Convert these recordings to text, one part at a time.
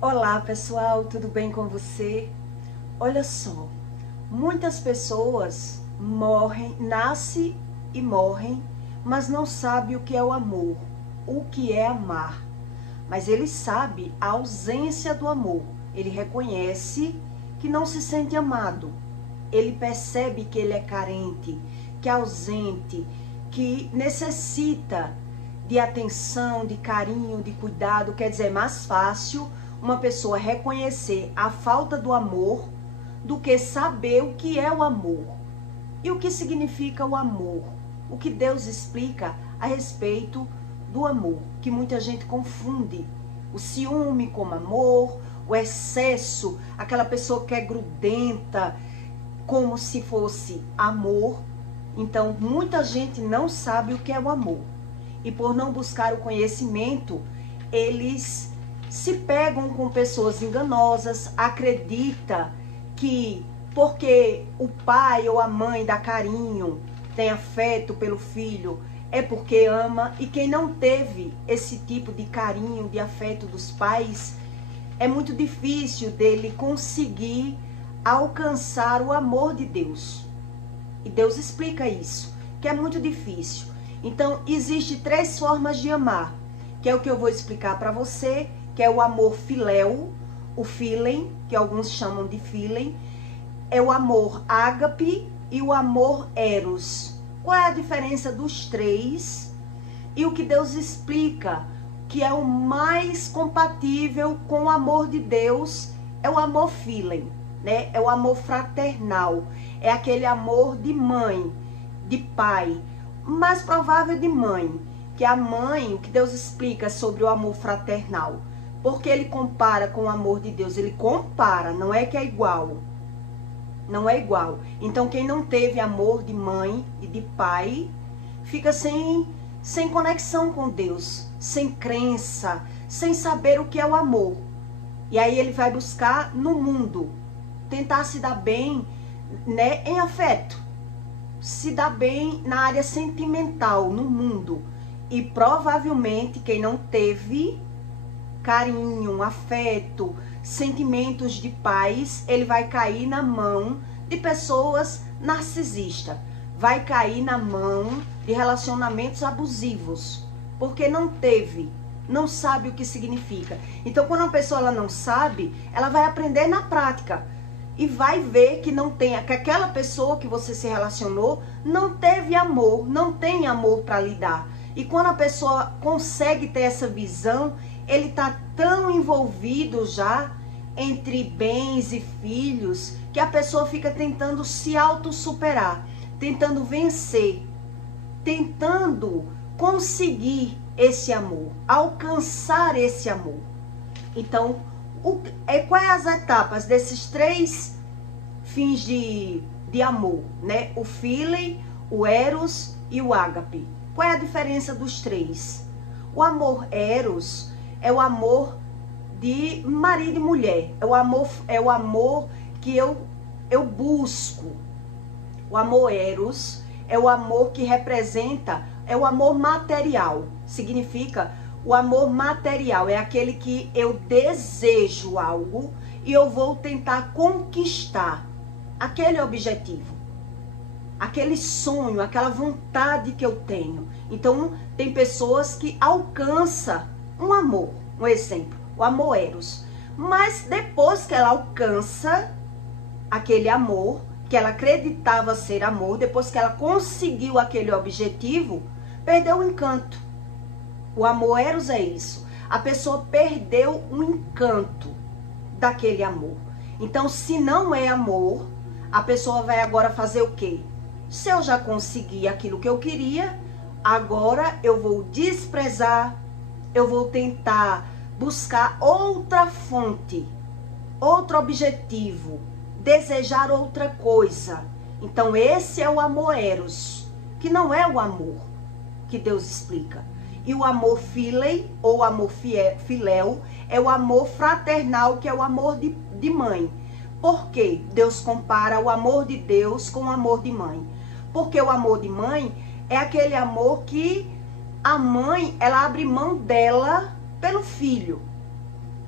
Olá pessoal, tudo bem com você? Olha só, muitas pessoas morrem, nascem e morrem, mas não sabem o que é o amor, o que é amar. Mas ele sabe a ausência do amor, ele reconhece que não se sente amado, ele percebe que ele é carente, que é ausente, que necessita de atenção, de carinho, de cuidado. Quer dizer, é mais fácil uma pessoa reconhecer a falta do amor do que saber o que é o amor. E o que significa o amor? O que Deus explica a respeito do amor, que muita gente confunde. O ciúme como amor, o excesso, aquela pessoa que é grudenta, como se fosse amor. Então, muita gente não sabe o que é o amor. E por não buscar o conhecimento, eles se pegam com pessoas enganosas, acredita que porque o pai ou a mãe dá carinho, tem afeto pelo filho, é porque ama. E quem não teve esse tipo de carinho, de afeto dos pais, é muito difícil dele conseguir alcançar o amor de Deus. E Deus explica isso, que é muito difícil. Então, existe 3 formas de amar, que é o que eu vou explicar para você, que é o amor filéu, o philem, que alguns chamam de philem, é o amor ágape e o amor eros. Qual é a diferença dos 3? E o que Deus explica, que é o mais compatível com o amor de Deus, é o amor philem, né? É o amor fraternal, é aquele amor de mãe, de pai, mais provável de mãe, que a mãe, o que Deus explica sobre o amor fraternal, porque ele compara com o amor de Deus, ele compara, não é que é igual, não é igual. Então quem não teve amor de mãe e de pai, fica sem conexão com Deus, sem crença, sem saber o que é o amor. E aí ele vai buscar no mundo, tentar se dar bem, né, em afeto, se dar bem na área sentimental, no mundo. E provavelmente quem não teve carinho, afeto, sentimentos de paz, ele vai cair na mão de pessoas narcisistas, vai cair na mão de relacionamentos abusivos, porque não teve, não sabe o que significa. Então, quando uma pessoa ela não sabe, ela vai aprender na prática e vai ver que não tem, que aquela pessoa que você se relacionou não teve amor, não tem amor para lhe dar. E quando a pessoa consegue ter essa visão, ele está tão envolvido já entre bens e filhos, que a pessoa fica tentando se auto-superar, tentando vencer, tentando conseguir esse amor, alcançar esse amor. Então, quais as etapas desses 3 fins de amor, né? O philem, o eros e o ágape. Qual é a diferença dos 3? O amor eros é o amor de marido e mulher, é o amor que eu busco. O amor eros é o amor que representa, é o amor material, significa o amor material, é aquele que eu desejo algo e eu vou tentar conquistar aquele objetivo, aquele sonho, aquela vontade que eu tenho. Então, tem pessoas que alcançam um amor, um exemplo, o amor eros. Mas depois que ela alcança aquele amor, que ela acreditava ser amor, depois que ela conseguiu aquele objetivo, perdeu o encanto. O amor eros é isso. A pessoa perdeu o encanto daquele amor. Então, se não é amor, a pessoa vai agora fazer o quê? Se eu já consegui aquilo que eu queria, agora eu vou desprezar, eu vou tentar buscar outra fonte, outro objetivo, desejar outra coisa. Então esse é o amor eros, que não é o amor que Deus explica. E o amor philem, ou amor filéu, é o amor fraternal, que é o amor de mãe. Por quê? Deus compara o amor de Deus com o amor de mãe. Porque o amor de mãe é aquele amor que a mãe, ela abre mão dela pelo filho.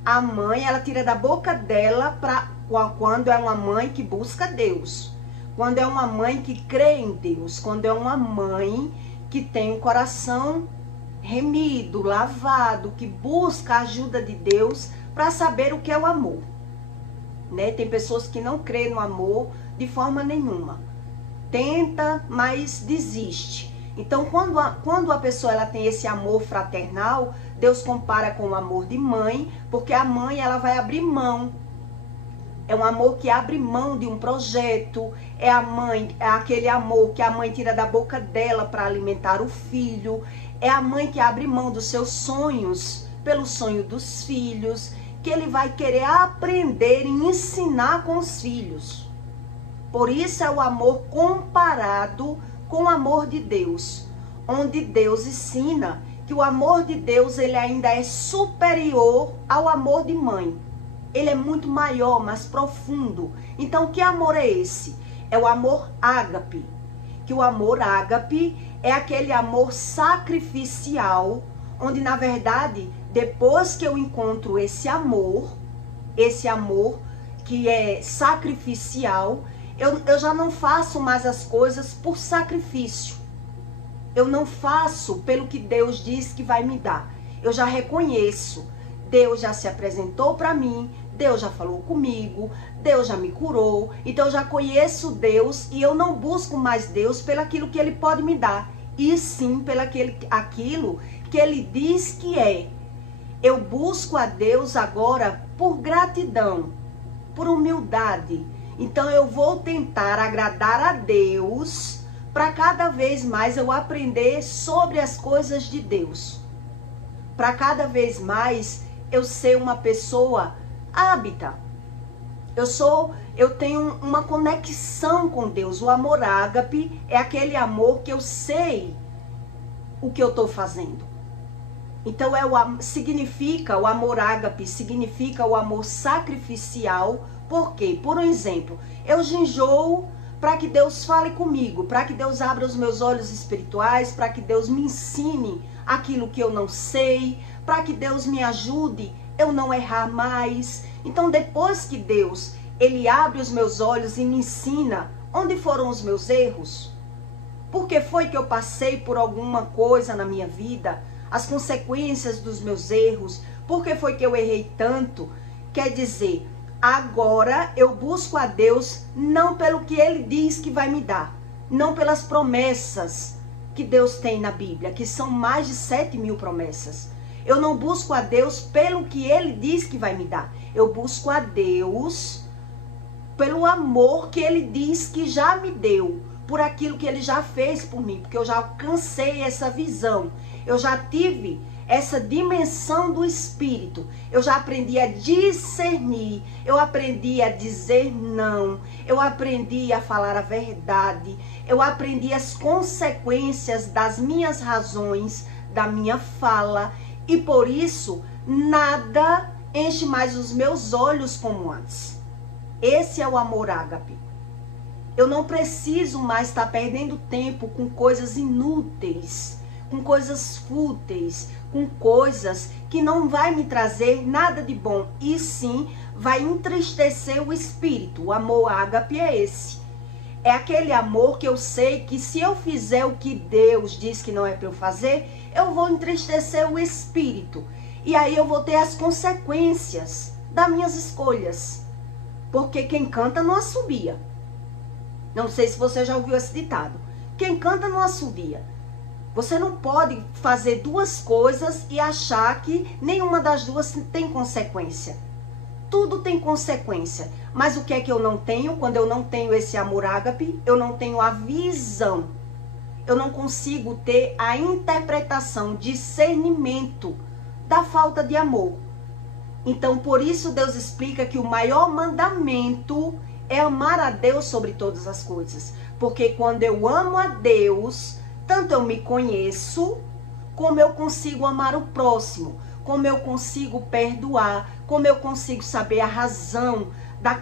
A mãe, ela tira da boca dela quando é uma mãe que busca Deus. Quando é uma mãe que crê em Deus. Quando é uma mãe que tem um coração remido, lavado, que busca a ajuda de Deus para saber o que é o amor. Né? Tem pessoas que não creem no amor de forma nenhuma. Tenta, mas desiste. Então, quando a pessoa ela tem esse amor fraternal, Deus compara com o amor de mãe, porque a mãe ela vai abrir mão. É um amor que abre mão de um projeto. É aquele amor que a mãe tira da boca dela para alimentar o filho. É a mãe que abre mão dos seus sonhos pelo sonho dos filhos, que ele vai querer aprender e ensinar com os filhos. Por isso é o amor comparado com o amor de Deus, onde Deus ensina que o amor de Deus ele ainda é superior ao amor de mãe. Ele é muito maior, mais profundo. Então, que amor é esse? É o amor ágape. Que o amor ágape é aquele amor sacrificial, onde, na verdade, depois que eu encontro esse amor que é sacrificial, eu já não faço mais as coisas por sacrifício. Eu não faço pelo que Deus diz que vai me dar. Eu já reconheço. Deus já se apresentou para mim, Deus já falou comigo, Deus já me curou. Então eu já conheço Deus e eu não busco mais Deus pelo aquilo que Ele pode me dar, e sim pelo aquilo que Ele diz que é. Eu busco a Deus agora por gratidão, por humildade. Então eu vou tentar agradar a Deus para cada vez mais eu aprender sobre as coisas de Deus. Para cada vez mais eu ser uma pessoa hábita. Eu tenho uma conexão com Deus. O amor ágape é aquele amor que eu sei o que eu estou fazendo. Então significa o amor ágape, significa o amor sacrificial. Por quê? Por um exemplo, eu jejuo para que Deus fale comigo, para que Deus abra os meus olhos espirituais, para que Deus me ensine aquilo que eu não sei, para que Deus me ajude eu não errar mais. Então, depois que Deus, Ele abre os meus olhos e me ensina onde foram os meus erros, por que foi que eu passei por alguma coisa na minha vida, as consequências dos meus erros, por que foi que eu errei tanto, quer dizer, agora eu busco a Deus não pelo que Ele diz que vai me dar, não pelas promessas que Deus tem na Bíblia, que são mais de 7.000 promessas. Eu não busco a Deus pelo que Ele diz que vai me dar. Eu busco a Deus pelo amor que Ele diz que já me deu, por aquilo que Ele já fez por mim, porque eu já alcancei essa visão. Eu já tive essa dimensão do Espírito. Eu já aprendi a discernir. Eu aprendi a dizer não. Eu aprendi a falar a verdade. Eu aprendi as consequências das minhas razões, da minha fala. E por isso, nada enche mais os meus olhos como antes. Esse é o amor ágape. Eu não preciso mais estar perdendo tempo com coisas inúteis, com coisas fúteis, com coisas que não vai me trazer nada de bom, e sim vai entristecer o espírito. O amor ágape é esse. É aquele amor que eu sei que se eu fizer o que Deus diz que não é para eu fazer, eu vou entristecer o espírito. E aí eu vou ter as consequências das minhas escolhas. Porque quem canta não assobia. Não sei se você já ouviu esse ditado. Quem canta não assobia. Você não pode fazer duas coisas e achar que nenhuma das duas tem consequência. Tudo tem consequência. Mas o que é que eu não tenho? Quando eu não tenho esse amor ágape, eu não tenho a visão. Eu não consigo ter a interpretação, discernimento da falta de amor. Então, por isso Deus explica que o maior mandamento é amar a Deus sobre todas as coisas. Porque quando eu amo a Deus, tanto eu me conheço, como eu consigo amar o próximo, como eu consigo perdoar, como eu consigo saber a razão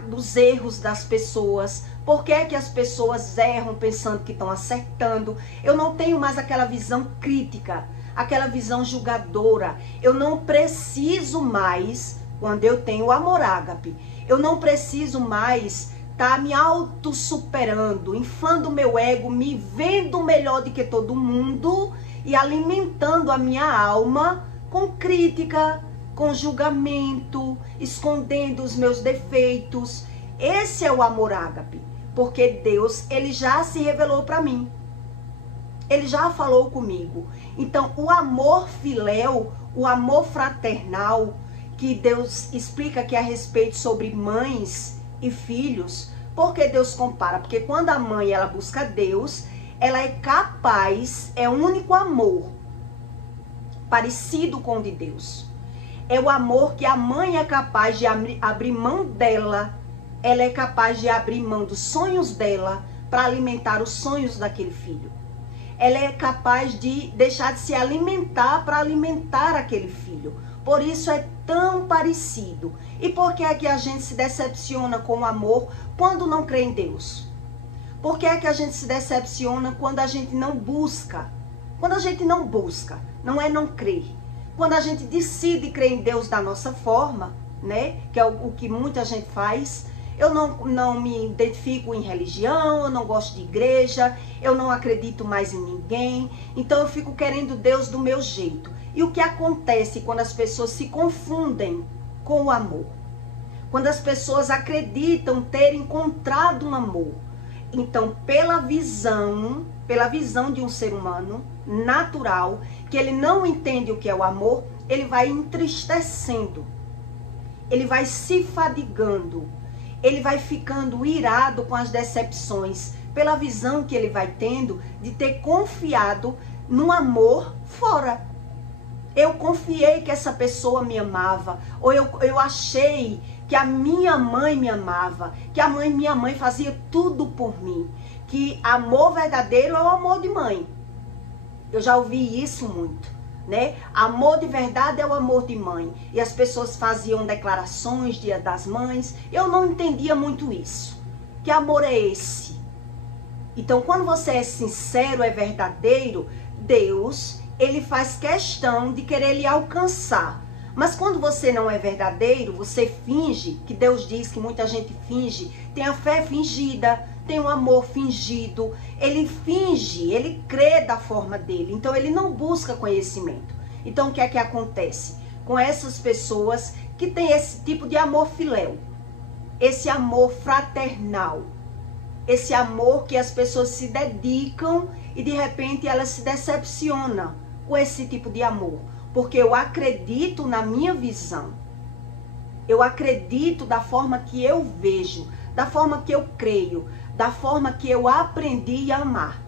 dos erros das pessoas, por que é que as pessoas erram pensando que estão acertando. Eu não tenho mais aquela visão crítica, aquela visão julgadora. Eu não preciso mais Quando eu tenho o amor ágape, eu não preciso mais estar me auto-superando, inflando o meu ego, me vendo melhor do que todo mundo e alimentando a minha alma com crítica, com julgamento, escondendo os meus defeitos. Esse é o amor ágape, porque Deus, ele já se revelou para mim. Ele já falou comigo. Então, o amor filéu, o amor fraternal, que Deus explica que é a respeito sobre mães e filhos, por que Deus compara? Porque quando a mãe ela busca Deus, ela é capaz, é o único amor parecido com o de Deus. É o amor que a mãe é capaz de abrir mão dela, ela é capaz de abrir mão dos sonhos dela para alimentar os sonhos daquele filho. Ela é capaz de deixar de se alimentar para alimentar aquele filho. Por isso é tão parecido. E por que é que a gente se decepciona com o amor quando não crê em Deus? Por que é que a gente se decepciona quando a gente não busca? Quando a gente não busca, não é não crer. Quando a gente decide crer em Deus da nossa forma, né? Que é o que muita gente faz. Eu não me identifico em religião, eu não gosto de igreja, eu não acredito mais em ninguém. Então eu fico querendo Deus do meu jeito. E o que acontece quando as pessoas se confundem com o amor? Quando as pessoas acreditam ter encontrado um amor. Então, pela visão de um ser humano natural, que ele não entende o que é o amor, ele vai entristecendo. Ele vai se fadigando. Ele vai ficando irado com as decepções, pela visão que ele vai tendo de ter confiado no amor fora. Eu confiei que essa pessoa me amava, ou eu achei que a minha mãe me amava, que minha mãe fazia tudo por mim, que amor verdadeiro é o amor de mãe. Eu já ouvi isso muito, né? Amor de verdade é o amor de mãe. E as pessoas faziam declarações Dia das Mães. Eu não entendia muito isso. Que amor é esse? Então, quando você é sincero, é verdadeiro, Deus, ele faz questão de querer lhe alcançar. Mas quando você não é verdadeiro, você finge, que Deus diz que muita gente finge, tem a fé fingida, tem um amor fingido, ele finge, ele crê da forma dele, então ele não busca conhecimento. Então o que é que acontece com essas pessoas que têm esse tipo de amor filéu, esse amor fraternal, esse amor que as pessoas se dedicam e de repente elas se decepcionam com esse tipo de amor, porque eu acredito na minha visão, eu acredito da forma que eu vejo, da forma que eu creio, da forma que eu aprendi a amar.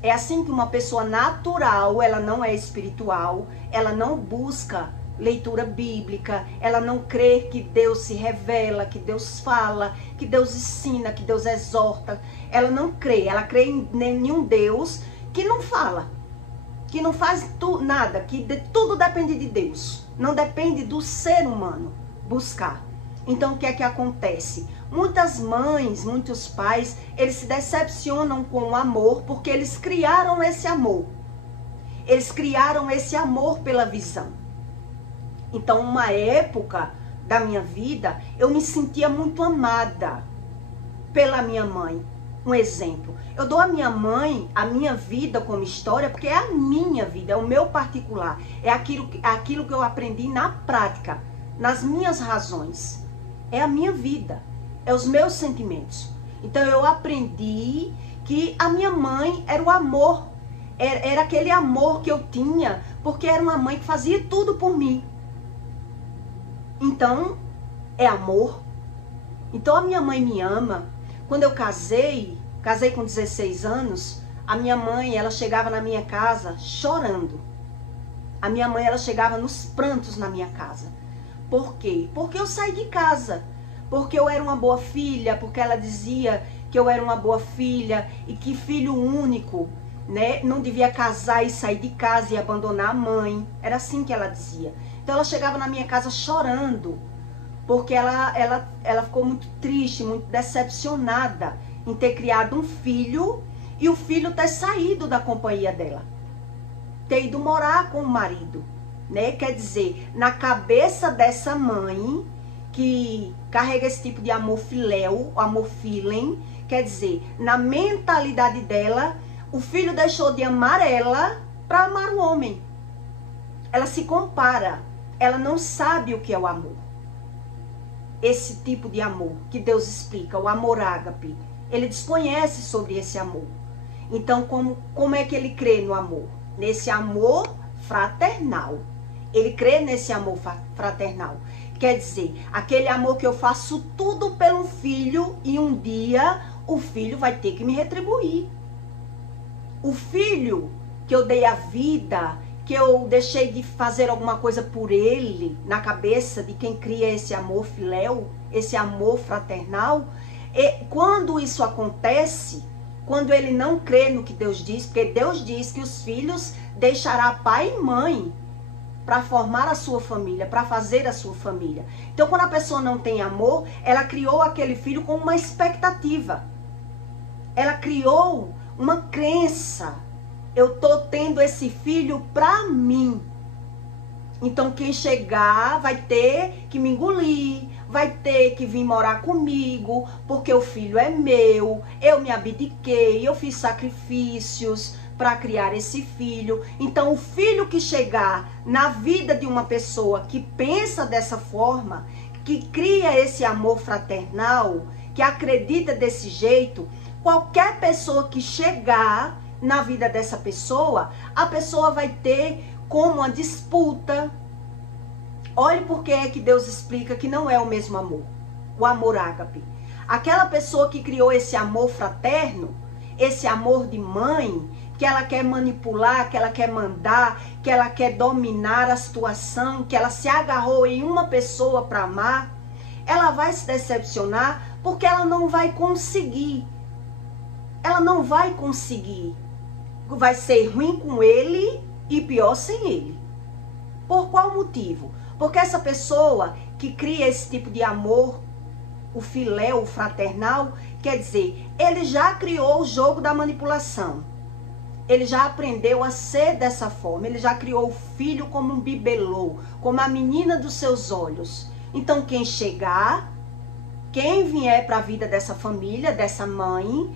É assim que uma pessoa natural, ela não é espiritual, ela não busca leitura bíblica, ela não crê que Deus se revela, que Deus fala, que Deus ensina, que Deus exorta. Ela não crê, ela crê em nenhum Deus que não fala, que não faz nada, que tudo depende de Deus, não depende do ser humano buscar. Então o que é que acontece? Muitas mães, muitos pais, eles se decepcionam com o amor porque eles criaram esse amor. Eles criaram esse amor pela visão. Então, uma época da minha vida, eu me sentia muito amada pela minha mãe. Um exemplo, eu dou à minha mãe a minha vida como história porque é a minha vida, é o meu particular. É aquilo que eu aprendi na prática, nas minhas razões. É a minha vida, é os meus sentimentos. Então eu aprendi que a minha mãe era o amor, era aquele amor que eu tinha, porque era uma mãe que fazia tudo por mim. Então, é amor. Então a minha mãe me ama. Quando eu casei com 16 anos, a minha mãe, ela chegava na minha casa chorando. A minha mãe, ela chegava nos prantos na minha casa. Por quê? Porque eu saí de casa, porque eu era uma boa filha, porque ela dizia que eu era uma boa filha e que filho único, né, não devia casar e sair de casa e abandonar a mãe. Era assim que ela dizia. Então ela chegava na minha casa chorando, porque ela ficou muito triste, muito decepcionada em ter criado um filho e o filho ter saído da companhia dela, ter ido morar com o marido. né? Quer dizer, na cabeça dessa mãe que carrega esse tipo de amor filéu, amor filem, quer dizer, na mentalidade dela, o filho deixou de amar ela para amar o homem. Ela se compara, ela não sabe o que é o amor. Esse tipo de amor que Deus explica, o amor ágape, ele desconhece sobre esse amor. Então, como é que ele crê no amor? Nesse amor fraternal. Ele crê nesse amor fraternal. Quer dizer, aquele amor que eu faço tudo pelo filho e um dia o filho vai ter que me retribuir. O filho que eu dei a vida, que eu deixei de fazer alguma coisa por ele, na cabeça de quem cria esse amor filéu, esse amor fraternal, e quando isso acontece, quando ele não crê no que Deus diz, porque Deus diz que os filhos deixará pai e mãe para formar a sua família, para fazer a sua família. Então, quando a pessoa não tem amor, ela criou aquele filho com uma expectativa. Ela criou uma crença. Eu tô tendo esse filho para mim. Então, quem chegar vai ter que me engolir, vai ter que vir morar comigo, porque o filho é meu, eu me abdiquei, eu fiz sacrifícios para criar esse filho. Então, o filho que chegar na vida de uma pessoa que pensa dessa forma, que cria esse amor fraternal, que acredita desse jeito, qualquer pessoa que chegar na vida dessa pessoa, a pessoa vai ter como uma disputa. Olhe por que é que Deus explica que não é o mesmo amor, o amor ágape. Aquela pessoa que criou esse amor fraterno, esse amor de mãe, que ela quer manipular, que ela quer mandar, que ela quer dominar a situação, que ela se agarrou em uma pessoa para amar, ela vai se decepcionar porque ela não vai conseguir. Ela não vai conseguir. Vai ser ruim com ele e pior sem ele. Por qual motivo? Porque essa pessoa que cria esse tipo de amor, o filéu, o fraternal, quer dizer, ele já criou o jogo da manipulação. Ele já aprendeu a ser dessa forma. Ele já criou o filho como um bibelô, como a menina dos seus olhos. Então, quem chegar, quem vier para a vida dessa família, dessa mãe,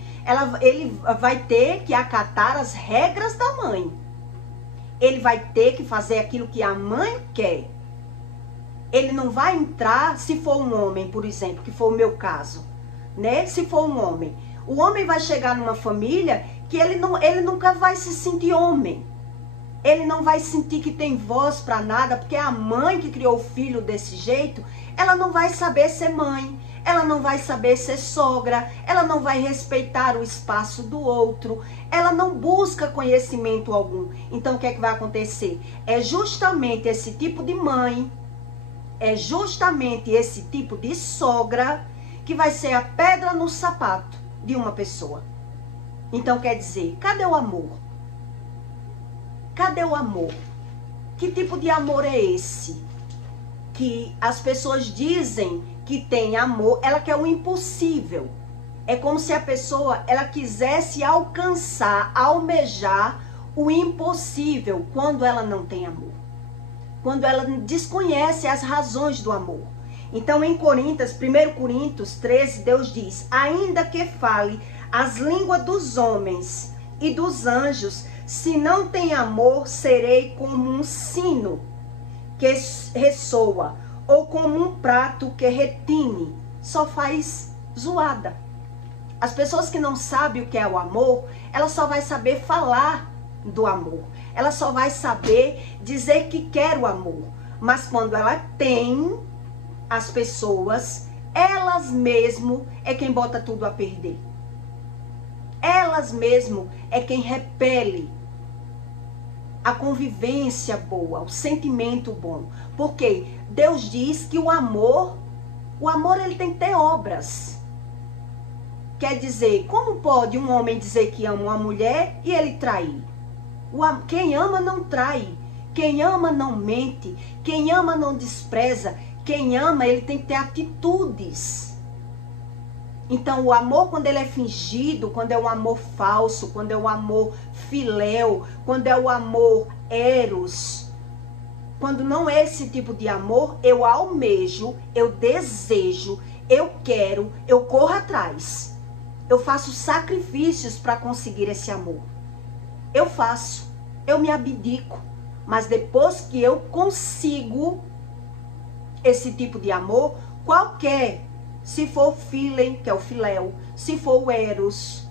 ele vai ter que acatar as regras da mãe. Ele vai ter que fazer aquilo que a mãe quer. Ele não vai entrar, se for um homem, por exemplo, que for o meu caso, né? Se for um homem, o homem vai chegar numa família que ele nunca vai se sentir homem. Ele não vai sentir que tem voz para nada, porque a mãe que criou o filho desse jeito, ela não vai saber ser mãe, ela não vai saber ser sogra, ela não vai respeitar o espaço do outro, ela não busca conhecimento algum. Então, o que é que vai acontecer? É justamente esse tipo de mãe, é justamente esse tipo de sogra que vai ser a pedra no sapato de uma pessoa. Então, quer dizer, cadê o amor? Cadê o amor? Que tipo de amor é esse? Que as pessoas dizem que tem amor, ela quer o impossível. É como se a pessoa, ela quisesse alcançar, almejar o impossível quando ela não tem amor. Quando ela desconhece as razões do amor. Então, em 1 Coríntios 13, Deus diz: ainda que fale as línguas dos homens e dos anjos, se não tem amor, serei como um sino que ressoa, ou como um prato que retine, só faz zoada. As pessoas que não sabem o que é o amor, ela só vai saber falar do amor. Ela só vai saber dizer que quer o amor. Mas quando ela tem, as pessoas, elas mesmo é quem bota tudo a perder. Elas mesmo é quem repele a convivência boa, o sentimento bom. Porque Deus diz que o amor ele tem que ter obras. Quer dizer, como pode um homem dizer que ama uma mulher e ele trair? Quem ama não trai, quem ama não mente, quem ama não despreza, quem ama ele tem que ter atitudes. Então, o amor, quando ele é fingido, quando é um amor falso, quando é um amor filéu, quando é o amor eros, quando não é esse tipo de amor, eu almejo, eu desejo, eu quero, eu corro atrás. Eu faço sacrifícios para conseguir esse amor. Eu faço, eu me abdico. Mas depois que eu consigo esse tipo de amor, qualquer, se for o philen, que é o filéu, se for o eros,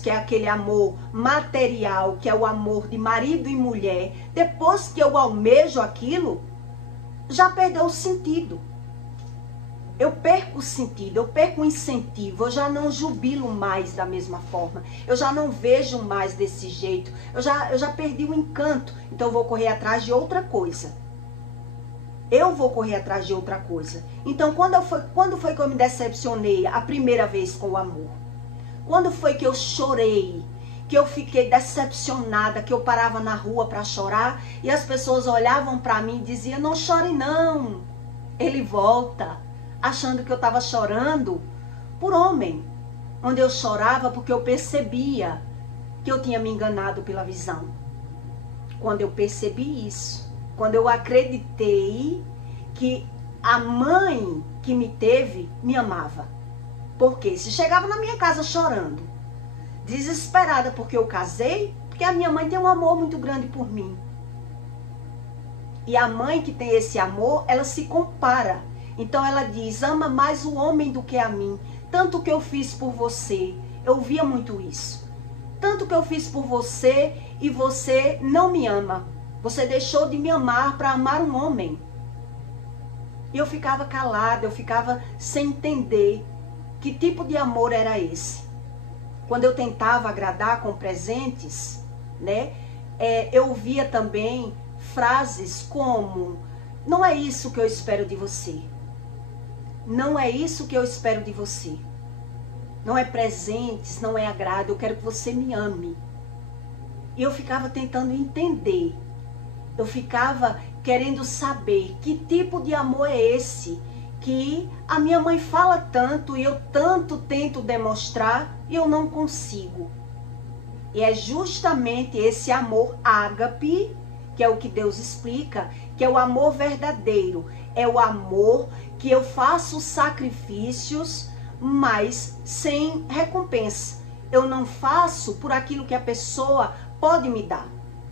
que é aquele amor material, que é o amor de marido e mulher, depois que eu almejo aquilo, já perdeu o sentido. Eu perco o sentido, eu perco o incentivo, eu já não jubilo mais da mesma forma, eu já não vejo mais desse jeito, eu já perdi o encanto, então eu vou correr atrás de outra coisa. Eu vou correr atrás de outra coisa. Então, quando foi que eu me decepcionei a primeira vez com o amor? Quando foi que eu chorei? Que eu fiquei decepcionada, que eu parava na rua para chorar e as pessoas olhavam para mim e diziam, não chore não, ele volta. Achando que eu estava chorando por homem. Onde eu chorava porque eu percebia que eu tinha me enganado pela visão. Quando eu percebi isso, quando eu acreditei que a mãe que me teve me amava. Porque se chegava na minha casa chorando, desesperada porque eu casei, porque a minha mãe tem um amor muito grande por mim. E a mãe que tem esse amor, ela se compara. Então ela diz, ama mais o homem do que a mim. Tanto que eu fiz por você. Eu via muito isso. Tanto que eu fiz por você e você não me ama. Você deixou de me amar para amar um homem. E eu ficava calada, eu ficava sem entender que tipo de amor era esse. Quando eu tentava agradar com presentes, né? Eu via também frases como, não é isso que eu espero de você. Não é isso que eu espero de você. Não é presentes, não é agrado. Eu quero que você me ame. E eu ficava tentando entender. Eu ficava querendo saber que tipo de amor é esse que a minha mãe fala tanto e eu tanto tento demonstrar e eu não consigo. E é justamente esse amor ágape, que é o que Deus explica, que é o amor verdadeiro. É o amor que eu faço sacrifícios, mas sem recompensa. Eu não faço por aquilo que a pessoa pode me dar,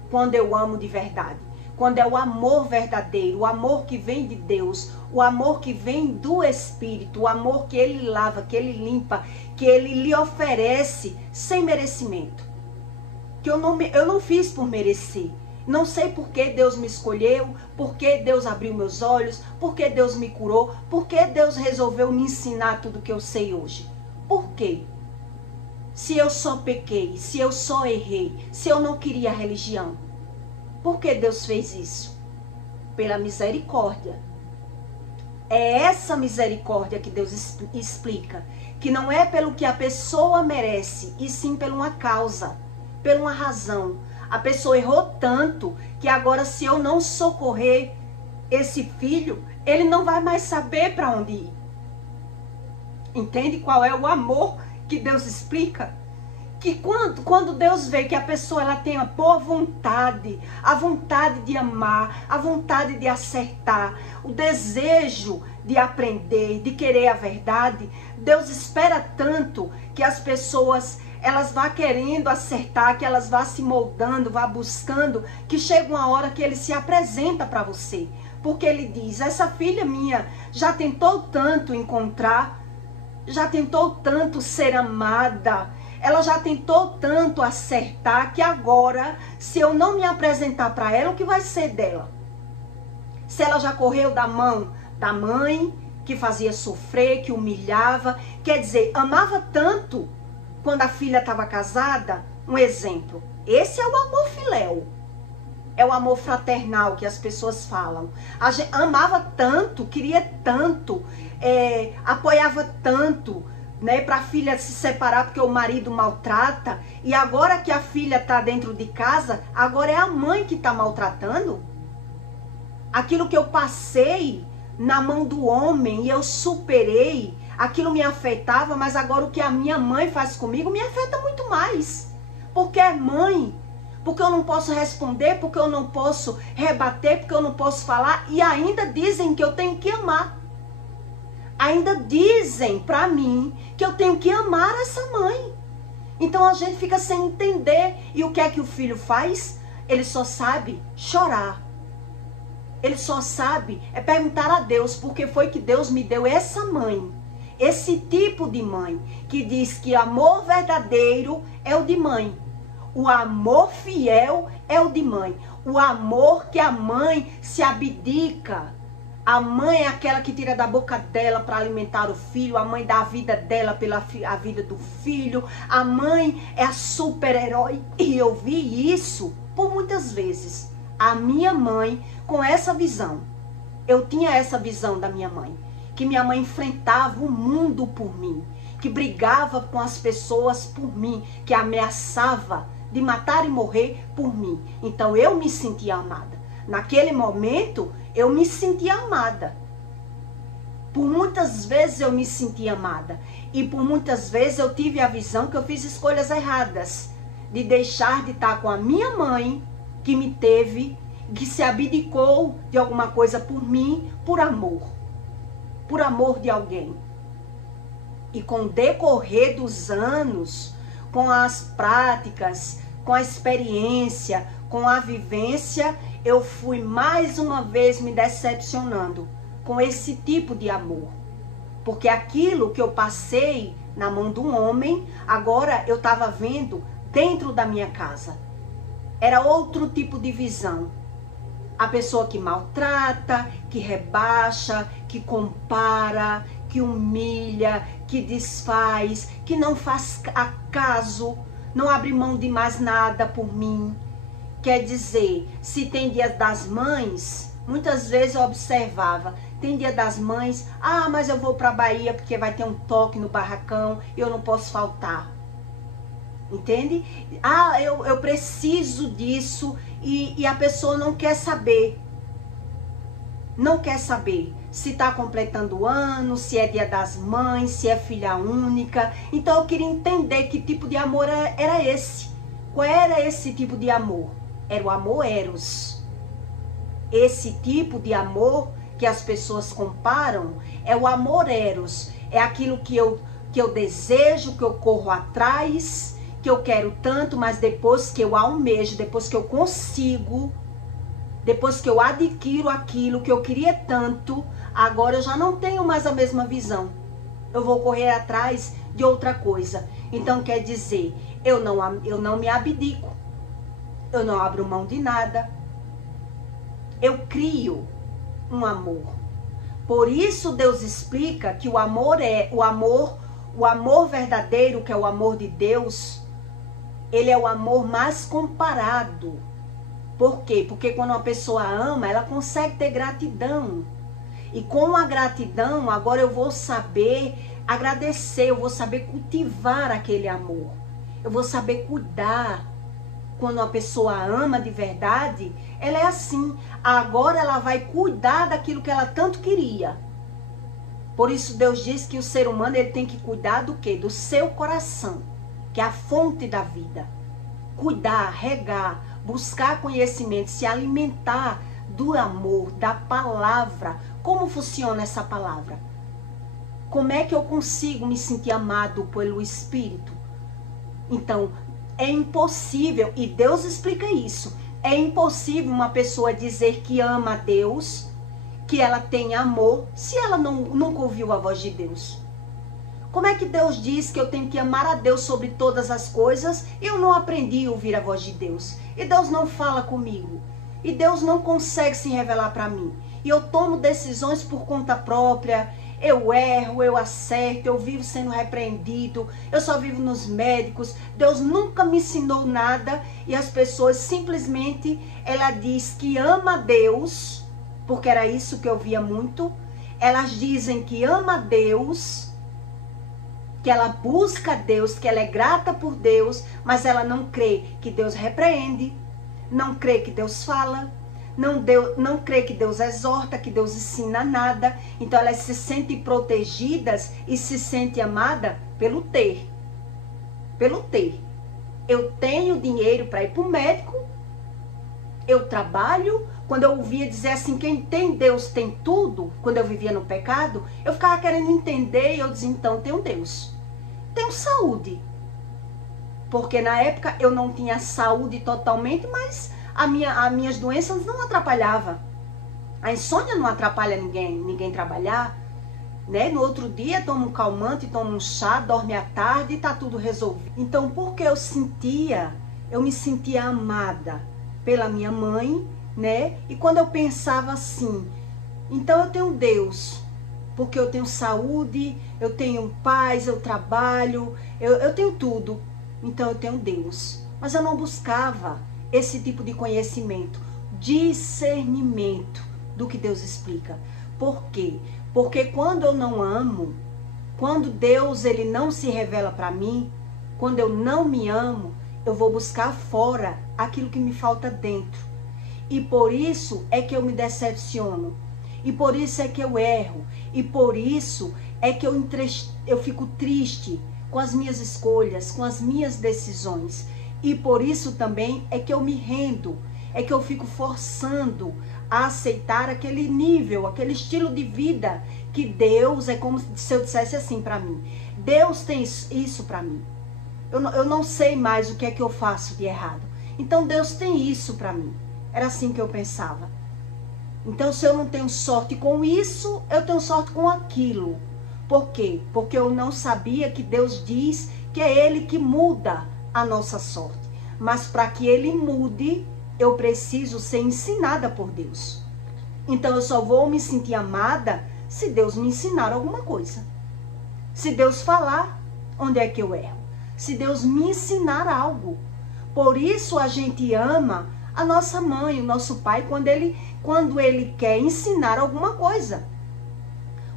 quando eu amo de verdade. Quando é o amor verdadeiro, o amor que vem de Deus, o amor que vem do Espírito, o amor que Ele lava, que Ele limpa, que Ele lhe oferece sem merecimento. Que eu não fiz por merecer. Não sei por que Deus me escolheu, por que Deus abriu meus olhos, por que Deus me curou, por que Deus resolveu me ensinar tudo que eu sei hoje. Por quê? Se eu só pequei, se eu só errei, se eu não queria religião. Por que Deus fez isso? Pela misericórdia. É essa misericórdia que Deus explica, que não é pelo que a pessoa merece, e sim por uma causa, por uma razão. A pessoa errou tanto que agora, se eu não socorrer esse filho, ele não vai mais saber para onde ir. Entende qual é o amor que Deus explica? Que quando Deus vê que a pessoa ela tem a boa vontade, a vontade de amar, a vontade de acertar, o desejo de aprender, de querer a verdade, Deus espera tanto que as pessoas elas vão querendo acertar, que elas vão se moldando, vão buscando, que chega uma hora que ele se apresenta para você. Porque ele diz, essa filha minha já tentou tanto encontrar, já tentou tanto ser amada, ela já tentou tanto acertar, que agora, se eu não me apresentar para ela, o que vai ser dela? Se ela já correu da mão da mãe, que fazia sofrer, que humilhava, quer dizer, amava tanto. Quando a filha estava casada, um exemplo, esse é o amor filéu, é o amor fraternal que as pessoas falam. A gente amava tanto, queria tanto, apoiava tanto, né, para a filha se separar porque o marido maltrata, e agora que a filha está dentro de casa, agora é a mãe que está maltratando. Aquilo que eu passei na mão do homem e eu superei, aquilo me afetava, mas agora o que a minha mãe faz comigo me afeta muito mais. Porque é mãe, porque eu não posso responder, porque eu não posso rebater, porque eu não posso falar, e ainda dizem que eu tenho que amar. Ainda dizem para mim que eu tenho que amar essa mãe. Então a gente fica sem entender. E o que é que o filho faz? Ele só sabe chorar. Ele só sabe perguntar a Deus, porque foi que Deus me deu essa mãe. Esse tipo de mãe, que diz que amor verdadeiro é o de mãe. O amor fiel é o de mãe. O amor que a mãe se abdica. A mãe é aquela que tira da boca dela para alimentar o filho. A mãe dá a vida dela pela a vida do filho. A mãe é a super-herói. E eu vi isso por muitas vezes. A minha mãe com essa visão. Eu tinha essa visão da minha mãe. Que minha mãe enfrentava o mundo por mim. Que brigava com as pessoas por mim. Que ameaçava de matar e morrer por mim. Então eu me sentia amada. Naquele momento eu me sentia amada. Por muitas vezes eu me senti amada. E por muitas vezes eu tive a visão que eu fiz escolhas erradas. De deixar de estar com a minha mãe, que me teve, que se abdicou de alguma coisa por mim, por amor. Por amor de alguém. E com o decorrer dos anos, com as práticas, com a experiência, com a vivência, eu fui mais uma vez me decepcionando com esse tipo de amor. Porque aquilo que eu passei na mão de um homem, agora eu estava vendo dentro da minha casa. Era outro tipo de visão. A pessoa que maltrata, que rebaixa, que compara, que humilha, que desfaz, que não faz acaso, não abre mão de mais nada por mim. Quer dizer, se tem dia das mães, muitas vezes eu observava, tem dia das mães, mas eu vou para a Bahia porque vai ter um toque no barracão e eu não posso faltar. Entende? Eu preciso disso e a pessoa não quer saber. Não quer saber se está completando o ano, se é dia das mães, se é filha única. Então eu queria entender que tipo de amor era esse. Qual era esse tipo de amor? Era o amor eros. Esse tipo de amor que as pessoas comparam é o amor eros. É aquilo que eu desejo, que eu corro atrás, que eu quero tanto, mas depois que eu almejo, depois que eu consigo, depois que eu adquiro aquilo que eu queria tanto, agora eu já não tenho mais a mesma visão. Eu vou correr atrás de outra coisa. Então quer dizer, eu não me abdico. Eu não abro mão de nada. Eu crio um amor. Por isso Deus explica que o amor verdadeiro, que é o amor de Deus, ele é o amor mais comparado. Por quê? Porque quando uma pessoa ama, ela consegue ter gratidão. E com a gratidão, agora eu vou saber agradecer, eu vou saber cultivar aquele amor. Eu vou saber cuidar. Quando uma pessoa ama de verdade, ela é assim. Agora ela vai cuidar daquilo que ela tanto queria. Por isso Deus diz que o ser humano ele tem que cuidar do quê? Do seu coração, que é a fonte da vida. Cuidar, regar, buscar conhecimento, se alimentar do amor, da palavra. Como funciona essa palavra? Como é que eu consigo me sentir amado pelo Espírito? Então, é impossível, e Deus explica isso, é impossível uma pessoa dizer que ama a Deus, que ela tem amor, se ela nunca ouviu a voz de Deus. Como é que Deus diz que eu tenho que amar a Deus sobre todas as coisas e eu não aprendi a ouvir a voz de Deus? E Deus não fala comigo. E Deus não consegue se revelar para mim. E eu tomo decisões por conta própria. Eu erro, eu acerto, eu vivo sendo repreendido. Eu só vivo nos médicos. Deus nunca me ensinou nada. E as pessoas simplesmente, ela diz que ama a Deus, porque era isso que eu via muito. Elas dizem que ama a Deus, que ela busca a Deus, que ela é grata por Deus, mas ela não crê que Deus repreende, não crê que Deus fala, não crê que Deus exorta, que Deus ensina nada. Então elas se sentem protegidas e se sentem amadas pelo ter. Pelo ter. Eu tenho dinheiro para ir para o médico, eu trabalho. Quando eu ouvia dizer assim, quem tem Deus tem tudo, quando eu vivia no pecado, eu ficava querendo entender e eu dizia, então tenho Deus. Tenho saúde. Porque na época eu não tinha saúde totalmente, mas as minhas doenças não atrapalhavam. A insônia não atrapalha ninguém trabalhar, né? No outro dia toma um calmante, toma um chá, dorme à tarde e tá tudo resolvido. Então, porque eu me sentia amada pela minha mãe, né? E quando eu pensava assim, então eu tenho Deus, porque eu tenho saúde, eu tenho paz, eu trabalho, eu tenho tudo, então eu tenho Deus. Mas eu não buscava esse tipo de conhecimento, discernimento do que Deus explica. Por quê? Porque quando eu não amo, quando Deus ele não se revela para mim, quando eu não me amo, eu vou buscar fora aquilo que me falta dentro. E por isso é que eu me decepciono. E por isso é que eu erro. E por isso é que eu fico triste com as minhas escolhas, com as minhas decisões. E por isso também é que eu me rendo. É que eu fico forçando a aceitar aquele nível, aquele estilo de vida que Deus, é como se eu dissesse assim para mim. Deus tem isso para mim. Eu não sei mais o que é que eu faço de errado. Então Deus tem isso para mim. Era assim que eu pensava. Então, se eu não tenho sorte com isso, eu tenho sorte com aquilo. Por quê? Porque eu não sabia que Deus diz que é Ele que muda a nossa sorte. Mas para que Ele mude, eu preciso ser ensinada por Deus. Então, eu só vou me sentir amada se Deus me ensinar alguma coisa. Se Deus falar, onde é que eu erro? Se Deus me ensinar algo. Por isso a gente ama a nossa mãe, o nosso pai, quando ele quer ensinar alguma coisa.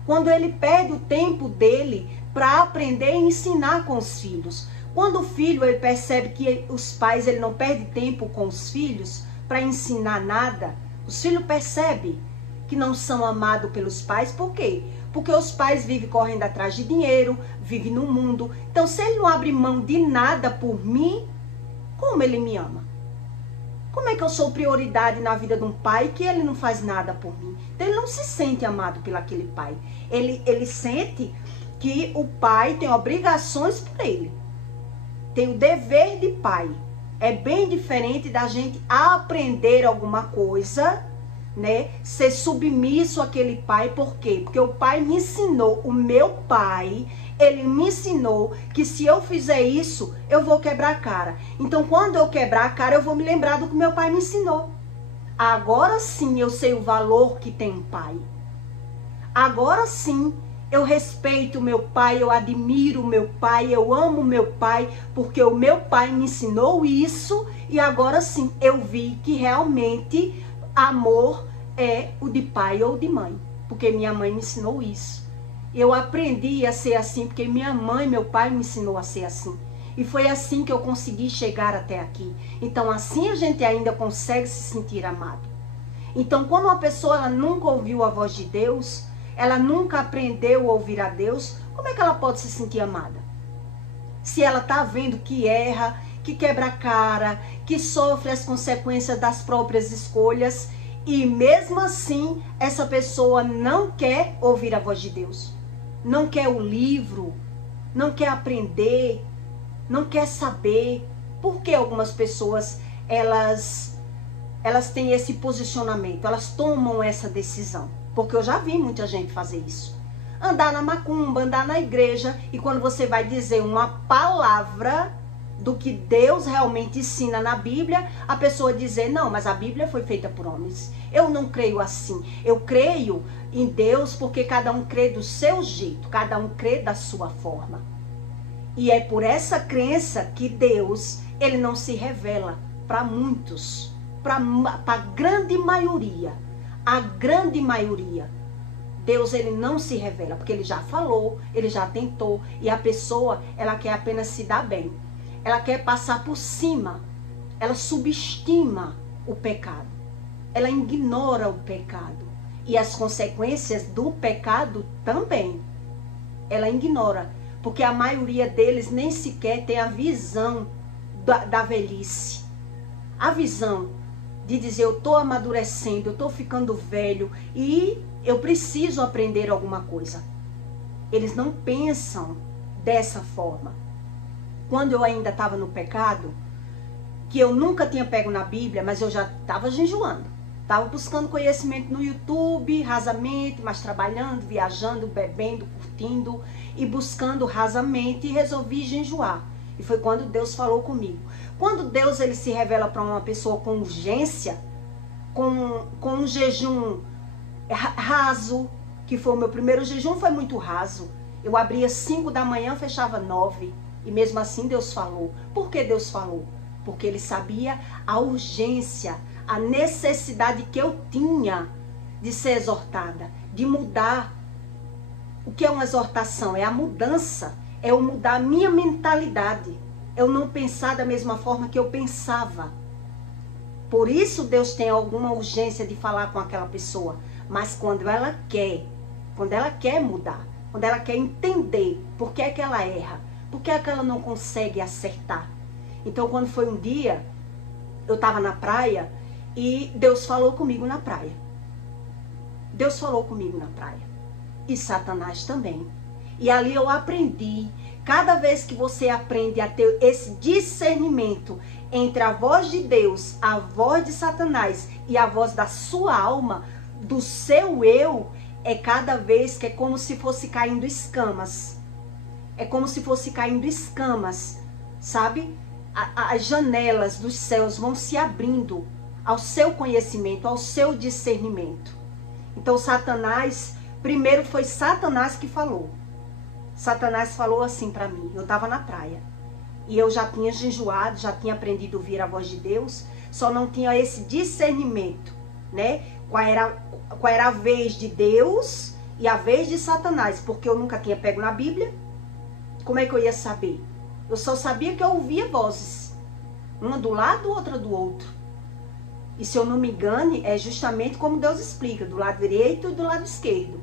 Quando ele perde o tempo dele para aprender e ensinar com os filhos. Quando o filho ele percebe que os pais ele não perde tempo com os filhos para ensinar nada, os filhos percebem que não são amados pelos pais. Por quê? Porque os pais vivem correndo atrás de dinheiro, vivem no mundo. Então, se ele não abre mão de nada por mim, como ele me ama? Como é que eu sou prioridade na vida de um pai que ele não faz nada por mim? Então, ele não se sente amado por aquele pai. Ele sente que o pai tem obrigações por ele. Tem o dever de pai. É bem diferente da gente aprender alguma coisa, né? Ser submisso àquele pai. Por quê? Porque o pai me ensinou, o meu pai, ele me ensinou que se eu fizer isso, eu vou quebrar a cara. Então, quando eu quebrar a cara, eu vou me lembrar do que meu pai me ensinou. Agora sim eu sei o valor que tem um pai. Agora sim eu respeito o meu pai, eu admiro o meu pai, eu amo o meu pai, porque o meu pai me ensinou isso e agora sim eu vi que realmente amor é o de pai ou de mãe, porque minha mãe me ensinou isso. Eu aprendi a ser assim, porque minha mãe e meu pai me ensinou a ser assim. E foi assim que eu consegui chegar até aqui. Então, assim a gente ainda consegue se sentir amado. Então, quando uma pessoa ela nunca ouviu a voz de Deus, ela nunca aprendeu a ouvir a Deus, como é que ela pode se sentir amada? Se ela está vendo que erra, que quebra a cara, que sofre as consequências das próprias escolhas, e mesmo assim, essa pessoa não quer ouvir a voz de Deus. Não quer o livro, não quer aprender, não quer saber. Por que algumas pessoas, elas têm esse posicionamento, elas tomam essa decisão? Porque eu já vi muita gente fazer isso. Andar na macumba, andar na igreja, e quando você vai dizer uma palavra do que Deus realmente ensina na Bíblia, a pessoa dizer, não, mas a Bíblia foi feita por homens. Eu não creio assim. Eu creio em Deus porque cada um crê do seu jeito, cada um crê da sua forma. E é por essa crença que Deus, ele não se revela para muitos, para a grande maioria. A grande maioria. Deus, ele não se revela, porque ele já falou, ele já tentou, e a pessoa, ela quer apenas se dar bem. Ela quer passar por cima, ela subestima o pecado, ela ignora o pecado e as consequências do pecado também, ela ignora, porque a maioria deles nem sequer tem a visão da velhice. A visão de dizer, eu estou amadurecendo, eu estou ficando velho e eu preciso aprender alguma coisa. Eles não pensam dessa forma. Quando eu ainda estava no pecado, que eu nunca tinha pego na Bíblia, mas eu já estava jejuando. Estava buscando conhecimento no YouTube, rasamente, mas trabalhando, viajando, bebendo, curtindo e buscando rasamente, e resolvi jejuar. E foi quando Deus falou comigo. Quando Deus ele se revela para uma pessoa com urgência, com um jejum raso, que foi o meu primeiro jejum, foi muito raso. Eu abria 5 da manhã, fechava 9. E mesmo assim Deus falou. Por que Deus falou? Porque ele sabia a urgência, a necessidade que eu tinha de ser exortada, de mudar. O que é uma exortação? É a mudança, é eu mudar a minha mentalidade, eu não pensar da mesma forma que eu pensava. Por isso Deus tem alguma urgência de falar com aquela pessoa, mas quando ela quer mudar, quando ela quer entender por que é que ela erra, por que é que ela não consegue acertar. Então quando foi um dia, eu estava na praia, e Deus falou comigo na praia. Deus falou comigo na praia. E Satanás também. E ali eu aprendi. Cada vez que você aprende a ter esse discernimento entre a voz de Deus, a voz de Satanás e a voz da sua alma, do seu eu, é cada vez que é como se fosse caindo escamas. É como se fosse caindo escamas, sabe? As janelas dos céus vão se abrindo ao seu conhecimento, ao seu discernimento. Então Satanás, primeiro foi Satanás que falou. Satanás falou assim para mim, eu estava na praia. E eu já tinha jejuado, já tinha aprendido a ouvir a voz de Deus, só não tinha esse discernimento, né? Qual era a vez de Deus e a vez de Satanás, porque eu nunca tinha pego na Bíblia. Como é que eu ia saber? Eu só sabia que eu ouvia vozes, uma do lado, outra do outro. E se eu não me engane, é justamente como Deus explica, do lado direito e do lado esquerdo.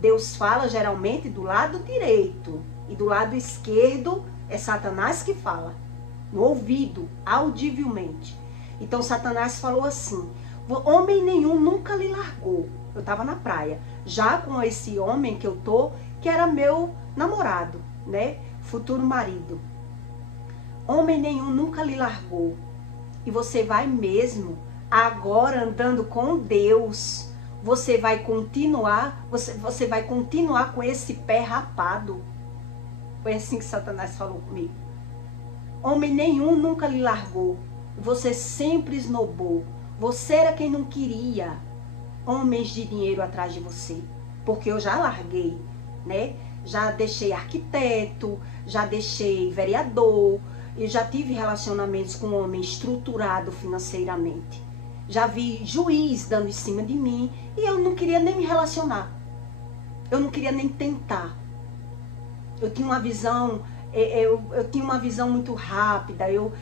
Deus fala geralmente do lado direito e do lado esquerdo é Satanás que fala, no ouvido, audivelmente. Então Satanás falou assim, homem nenhum nunca lhe largou. Eu estava na praia, já com esse homem que eu tô, que era meu namorado, né? Futuro marido. Homem nenhum nunca lhe largou. E você vai mesmo, agora andando com Deus, você vai continuar com esse pé rapado. Foi assim que Satanás falou comigo. Homem nenhum nunca lhe largou. Você sempre esnobou. Você era quem não queria homens de dinheiro atrás de você. Porque eu já larguei, né? Já deixei arquiteto, já deixei vereador, e já tive relacionamentos com um homem estruturado financeiramente. Já vi juiz dando em cima de mim e eu não queria nem me relacionar. Eu não queria nem tentar. Eu tinha uma visão, eu tinha uma visão muito rápida, eu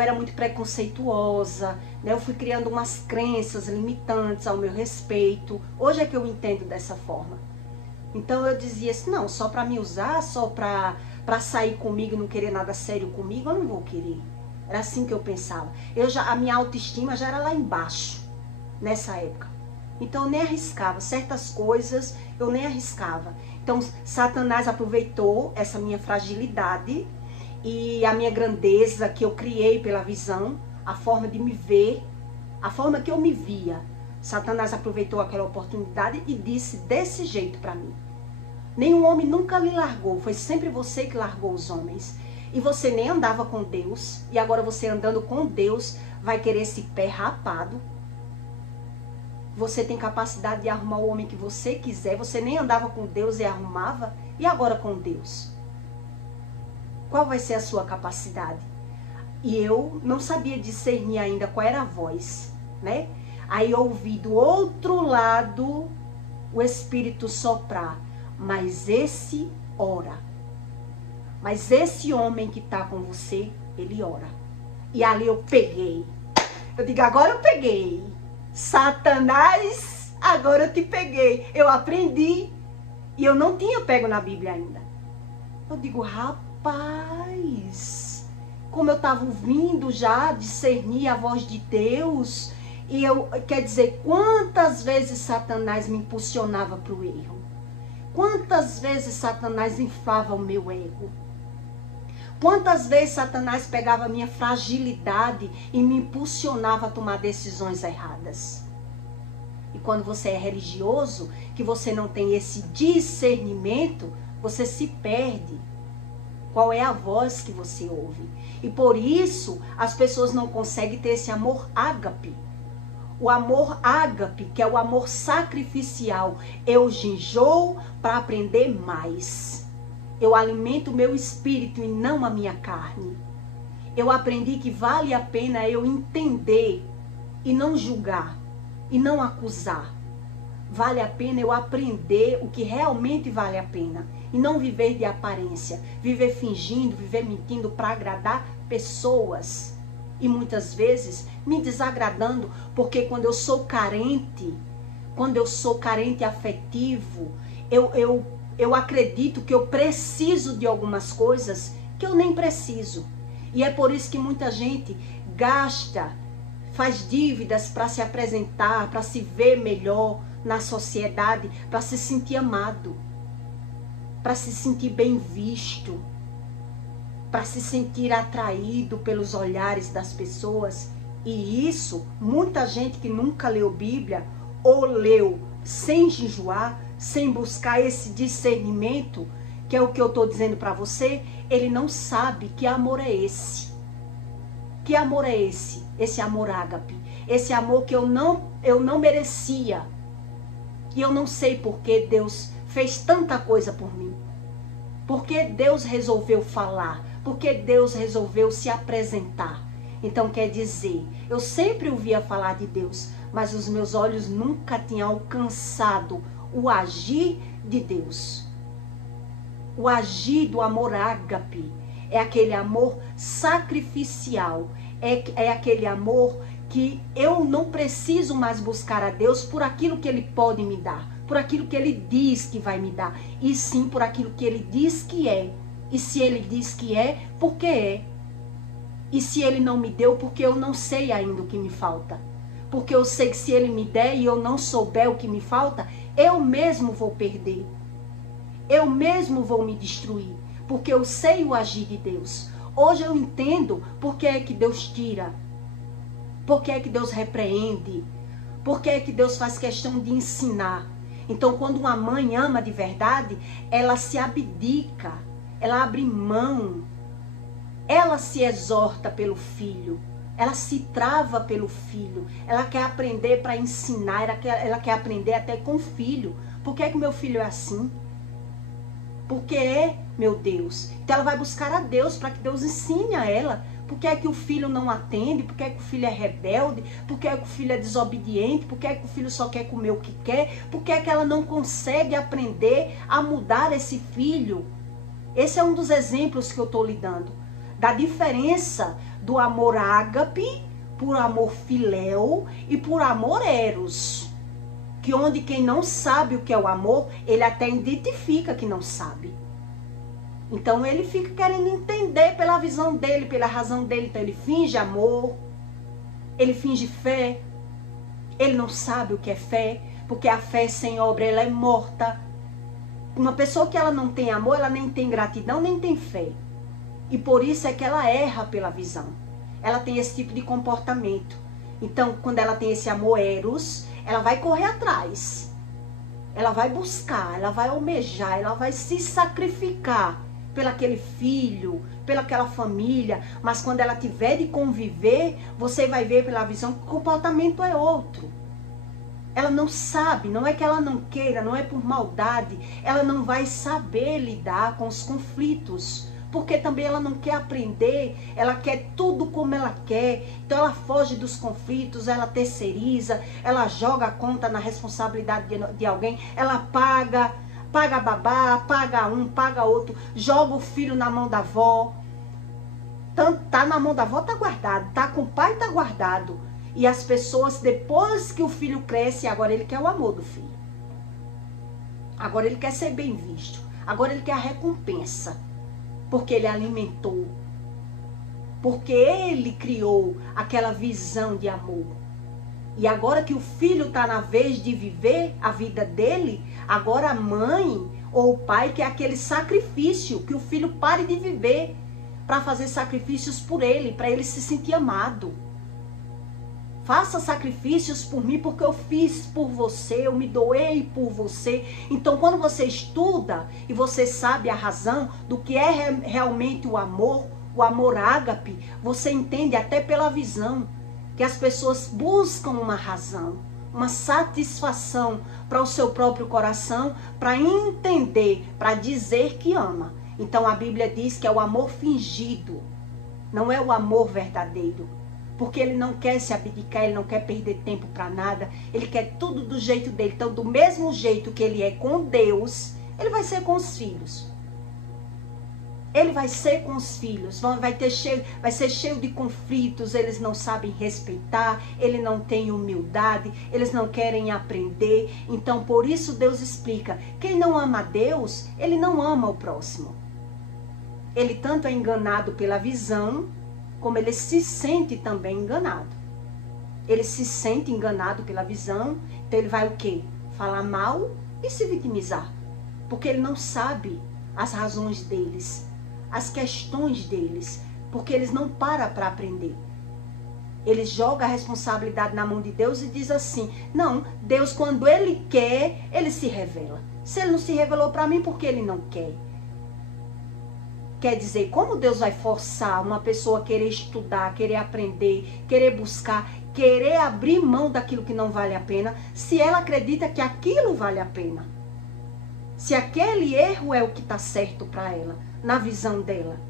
era muito preconceituosa, né? Eu fui criando umas crenças limitantes ao meu respeito. Hoje é que eu entendo dessa forma. Então eu dizia assim, não, só para me usar, só para sair comigo e não querer nada sério comigo, eu não vou querer. Era assim que eu pensava. A minha autoestima já era lá embaixo, nessa época. Então eu nem arriscava. Certas coisas eu nem arriscava. Então Satanás aproveitou essa minha fragilidade e a minha grandeza que eu criei pela visão, a forma de me ver, a forma que eu me via. Satanás aproveitou aquela oportunidade e disse desse jeito para mim. Nenhum homem nunca lhe largou, foi sempre você que largou os homens. E você nem andava com Deus, e agora você andando com Deus vai querer esse pé rapado. Você tem capacidade de arrumar o homem que você quiser, você nem andava com Deus e arrumava, e agora com Deus? Qual vai ser a sua capacidade? E eu não sabia discernir ainda qual era a voz, né? Aí eu ouvi do outro lado o Espírito soprar, mas esse ora. Mas esse homem que está com você, ele ora. E ali eu peguei. Eu digo, agora eu peguei. Satanás, agora eu te peguei. Eu aprendi. E eu não tinha pego na Bíblia ainda. Eu digo, rapaz, como eu estava ouvindo já, discernir a voz de Deus. E quer dizer, quantas vezes Satanás me impulsionava para o erro? Quantas vezes Satanás inflava o meu ego? Quantas vezes Satanás pegava a minha fragilidade e me impulsionava a tomar decisões erradas? E quando você é religioso, que você não tem esse discernimento, você se perde. Qual é a voz que você ouve? E por isso as pessoas não conseguem ter esse amor ágape. O amor ágape, que é o amor sacrificial. Eu jejuo para aprender mais. Eu alimento o meu espírito e não a minha carne. Eu aprendi que vale a pena eu entender e não julgar e não acusar. Vale a pena eu aprender o que realmente vale a pena e não viver de aparência, viver fingindo, viver mentindo para agradar pessoas e muitas vezes me desagradando, porque quando eu sou carente afetivo, eu acredito que eu preciso de algumas coisas que eu nem preciso. E é por isso que muita gente gasta, faz dívidas para se apresentar, para se ver melhor na sociedade, para se sentir amado, para se sentir bem visto, para se sentir atraído pelos olhares das pessoas. E isso, muita gente que nunca leu Bíblia, ou leu sem jejuar, sem buscar esse discernimento, que é o que eu estou dizendo para você, ele não sabe que amor é esse. Que amor é esse? Esse amor ágape. Esse amor que eu não merecia. E eu não sei por que Deus fez tanta coisa por mim. Por que Deus resolveu falar? Por que Deus resolveu se apresentar? Então quer dizer, eu sempre ouvia falar de Deus, mas os meus olhos nunca tinham alcançado o agir de Deus. O agir do amor ágape é aquele amor sacrificial, é aquele amor que eu não preciso mais buscar a Deus por aquilo que Ele pode me dar, por aquilo que Ele diz que vai me dar, e sim por aquilo que Ele diz que é. E se Ele diz que é, porque é. E se Ele não me deu, porque eu não sei ainda o que me falta. Porque eu sei que se Ele me der e eu não souber o que me falta, eu mesmo vou perder. Eu mesmo vou me destruir. Porque eu sei o agir de Deus. Hoje eu entendo por que é que Deus tira. Por que é que Deus repreende. Por que é que Deus faz questão de ensinar. Então quando uma mãe ama de verdade, ela se abdica. Ela abre mão. Ela se exorta pelo filho. Ela se trava pelo filho. Ela quer aprender para ensinar. Ela quer aprender até com o filho. Por que é que meu filho é assim? Porque é, meu Deus. Então ela vai buscar a Deus para que Deus ensine a ela. Por que é que o filho não atende? Por que é que o filho é rebelde? Por que é que o filho é desobediente? Por que é que o filho só quer comer o que quer? Por que é que ela não consegue aprender a mudar esse filho? Esse é um dos exemplos que eu estou lhe dando. Da diferença do amor ágape por amor filéu e por amor eros. Que onde quem não sabe o que é o amor, ele até identifica que não sabe. Então ele fica querendo entender pela visão dele, pela razão dele. Então ele finge amor, ele finge fé. Ele não sabe o que é fé, porque a fé sem obra ela é morta. Uma pessoa que ela não tem amor, ela nem tem gratidão, nem tem fé. E por isso é que ela erra pela visão. Ela tem esse tipo de comportamento. Então, quando ela tem esse amor eros, ela vai correr atrás. Ela vai buscar, ela vai almejar, ela vai se sacrificar pelaquele filho, pelaquela família. Mas quando ela tiver de conviver, você vai ver pela visão que o comportamento é outro. Ela não sabe, não é que ela não queira, não é por maldade. Ela não vai saber lidar com os conflitos. Porque também ela não quer aprender, ela quer tudo como ela quer. Então ela foge dos conflitos, ela terceiriza, ela joga a conta na responsabilidade de alguém. Ela paga babá, paga um, paga outro, joga o filho na mão da avó. Tá na mão da avó, tá guardado, tá com o pai, tá guardado. E as pessoas, depois que o filho cresce, agora ele quer o amor do filho. Agora ele quer ser bem visto. Agora ele quer a recompensa. Porque ele alimentou. porque ele criou aquela visão de amor. E agora que o filho está na vez de viver a vida dele, agora a mãe ou o pai quer aquele sacrifício, que o filho pare de viver para fazer sacrifícios por ele, para ele se sentir amado. Faça sacrifícios por mim, porque eu fiz por você, eu me doei por você. Então, quando você estuda e você sabe a razão do que é realmente o amor ágape, você entende até pela visão que as pessoas buscam uma razão, uma satisfação para o seu próprio coração, para entender, para dizer que ama. Então, a Bíblia diz que é o amor fingido, não é o amor verdadeiro. Porque ele não quer se abdicar, ele não quer perder tempo para nada, ele quer tudo do jeito dele. Então, do mesmo jeito que ele é com Deus, ele vai ser com os filhos. Ele vai ser com os filhos, vai ser cheio de conflitos, eles não sabem respeitar, ele não tem humildade, eles não querem aprender. Então, por isso Deus explica, quem não ama a Deus, ele não ama o próximo. Ele tanto é enganado pela visão, como ele se sente também enganado. Ele se sente enganado pela visão, então ele vai o quê? Falar mal e se vitimizar. Porque ele não sabe as razões deles, as questões deles, porque eles não param para aprender. Ele joga a responsabilidade na mão de Deus e diz assim, não, Deus quando ele quer, ele se revela. Se ele não se revelou para mim, porque ele não quer? Quer dizer, como Deus vai forçar uma pessoa a querer estudar, querer aprender, querer buscar, querer abrir mão daquilo que não vale a pena, se ela acredita que aquilo vale a pena? Se aquele erro é o que está certo para ela, na visão dela.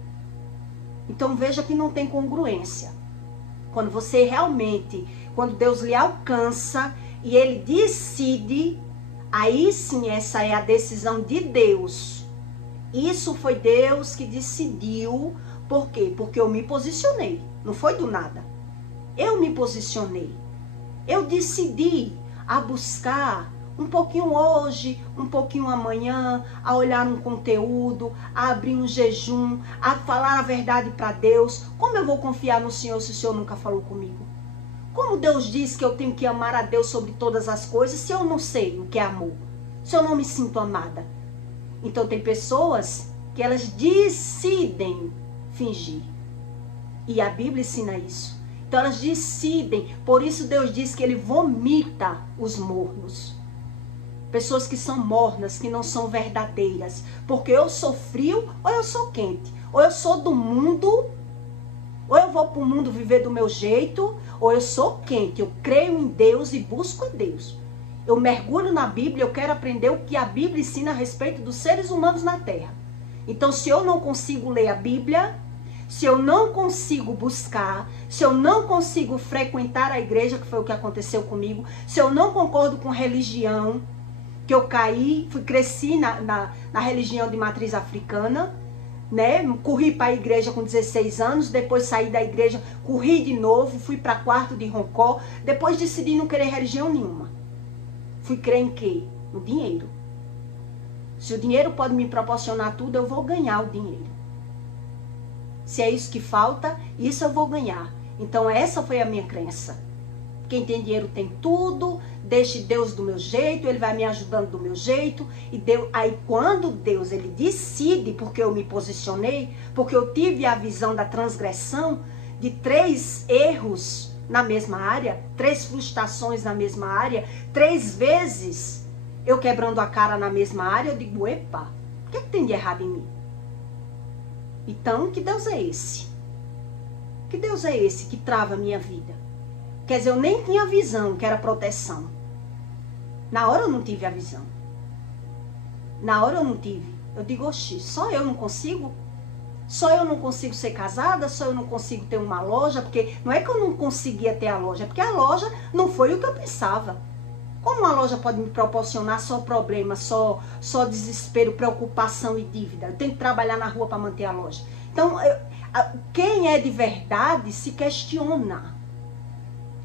Então veja que não tem congruência. Quando você realmente, quando Deus lhe alcança e ele decide, aí sim essa é a decisão de Deus. Isso foi Deus que decidiu. Por quê? Porque eu me posicionei. Não foi do nada. Eu me posicionei. Eu decidi a buscar um pouquinho hoje, um pouquinho amanhã, a olhar um conteúdo, a abrir um jejum, a falar a verdade para Deus. Como eu vou confiar no Senhor se o Senhor nunca falou comigo? Como Deus diz que eu tenho que amar a Deus sobre todas as coisas se eu não sei o que é amor? Se eu não me sinto amada? Então tem pessoas que elas decidem fingir. E a Bíblia ensina isso. Então elas decidem. Por isso Deus diz que ele vomita os mornos. Pessoas que são mornas, que não são verdadeiras. Porque eu sou frio ou eu sou quente. Ou eu sou do mundo, ou eu vou para o mundo viver do meu jeito, ou eu sou quente. Eu creio em Deus e busco a Deus. Eu mergulho na Bíblia, eu quero aprender o que a Bíblia ensina a respeito dos seres humanos na Terra. Então, se eu não consigo ler a Bíblia, se eu não consigo buscar, se eu não consigo frequentar a igreja, que foi o que aconteceu comigo, se eu não concordo com religião, que eu cresci na religião de matriz africana, né? Corri para a igreja com 16 anos, depois saí da igreja, corri de novo, fui para quarto de Roncó, depois decidi não querer religião nenhuma. Fui crer em quê? No dinheiro. Se o dinheiro pode me proporcionar tudo, eu vou ganhar o dinheiro. Se é isso que falta, isso eu vou ganhar. Então essa foi a minha crença. Quem tem dinheiro tem tudo, deixe Deus do meu jeito, ele vai me ajudando do meu jeito. E aí quando Deus ele decide, porque eu me posicionei, porque eu tive a visão da transgressão, de 3 erros na mesma área, 3 frustrações na mesma área, 3 vezes eu quebrando a cara na mesma área, eu digo, epa, o que tem de errado em mim? Então, que Deus é esse? Que Deus é esse que trava a minha vida? Quer dizer, eu nem tinha visão que era proteção. Na hora eu não tive a visão. Na hora eu não tive. Eu digo, oxi, só eu não consigo? Só eu não consigo ser casada, só eu não consigo ter uma loja, porque não é que eu não conseguia ter a loja, é porque a loja não foi o que eu pensava. Como uma loja pode me proporcionar só problema, só desespero, preocupação e dívida? Eu tenho que trabalhar na rua para manter a loja. Então, quem é de verdade se questiona.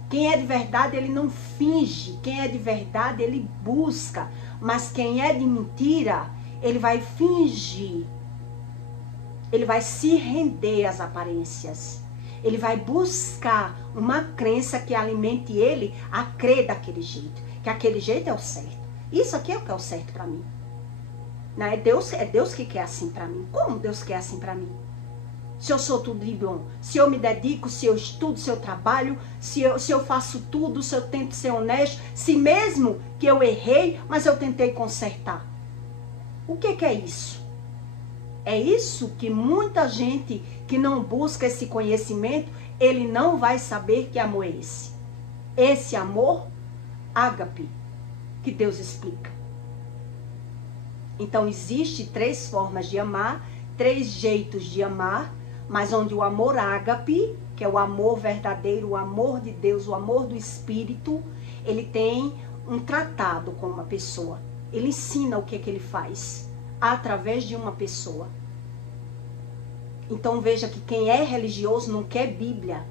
Quem é de verdade, ele não finge. Quem é de verdade, ele busca. Mas quem é de mentira, ele vai fingir. Ele vai se render às aparências. Ele vai buscar uma crença que alimente ele a crer daquele jeito. Que aquele jeito é o certo. Isso aqui é o que é o certo para mim. Não, é Deus que quer assim para mim. Como Deus quer assim para mim? Se eu sou tudo de bom, se eu me dedico, se eu estudo, se eu trabalho, se eu faço tudo, se eu tento ser honesto, se mesmo que eu errei, mas eu tentei consertar. O que é isso? É isso que muita gente que não busca esse conhecimento, ele não vai saber que amor é esse. Esse amor, ágape, que Deus explica. Então, existe 3 formas de amar, 3 jeitos de amar, mas onde o amor ágape, que é o amor verdadeiro, o amor de Deus, o amor do Espírito, ele tem um tratado com uma pessoa. Ele ensina o que é que ele faz, através de uma pessoa. Então veja que quem é religioso não quer Bíblia,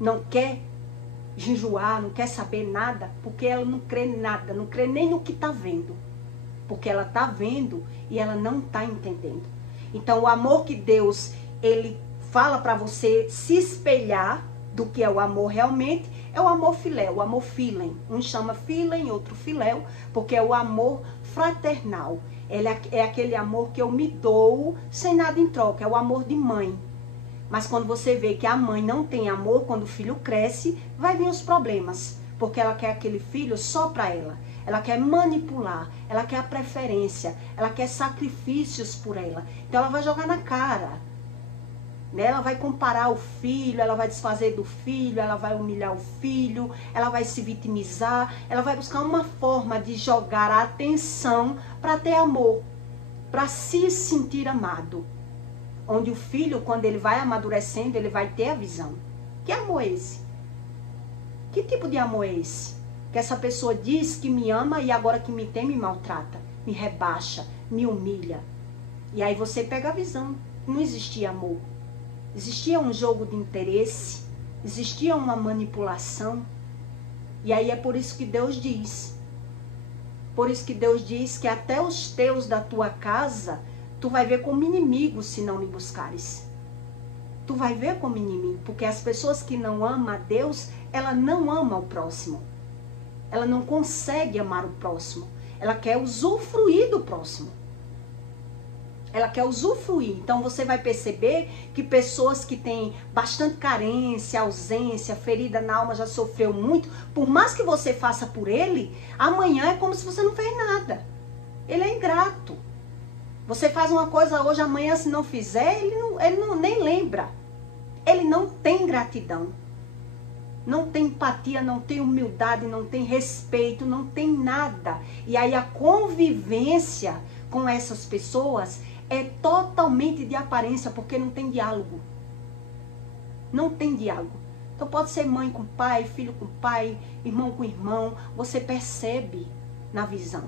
não quer jejuar, não quer saber nada, porque ela não crê em nada, não crê nem no que está vendo. Porque ela está vendo e ela não está entendendo. Então o amor que Deus, ele fala para você se espelhar do que é o amor realmente, é o amor filéu, o amor filem. Um chama filem, outro filéu, porque é o amor fraternal. Ele é aquele amor que eu me dou sem nada em troca, é o amor de mãe. Mas quando você vê que a mãe não tem amor, quando o filho cresce, vai vir os problemas. Porque ela quer aquele filho só para ela. Ela quer manipular, ela quer a preferência, ela quer sacrifícios por ela. Então ela vai jogar na cara. Né? Ela vai comparar o filho, ela vai desfazer do filho, ela vai humilhar o filho, ela vai se vitimizar, ela vai buscar uma forma de jogar a atenção para ter amor, para se sentir amado. Onde o filho, quando ele vai amadurecendo, ele vai ter a visão. Que amor é esse? Que tipo de amor é esse? Que essa pessoa diz que me ama e agora que me tem me maltrata, me rebaixa, me humilha. E aí você pega a visão. Não existia amor. Existia um jogo de interesse, existia uma manipulação. E aí é por isso que Deus diz. Por isso que Deus diz que até os teus da tua casa, tu vai ver como inimigo se não me buscares. Tu vai ver como inimigo, porque as pessoas que não amam a Deus, ela não ama o próximo. Ela não consegue amar o próximo. Ela quer usufruir do próximo. Ela quer usufruir. Então você vai perceber que pessoas que têm bastante carência, ausência, ferida na alma, já sofreu muito, por mais que você faça por ele, amanhã é como se você não fez nada. Ele é ingrato. Você faz uma coisa hoje, amanhã se não fizer, ele não nem lembra. Ele não tem gratidão. Não tem empatia, não tem humildade, não tem respeito, não tem nada. E aí a convivência com essas pessoas é totalmente de aparência, porque não tem diálogo. Não tem diálogo. Então pode ser mãe com pai, filho com pai, irmão com irmão. Você percebe na visão.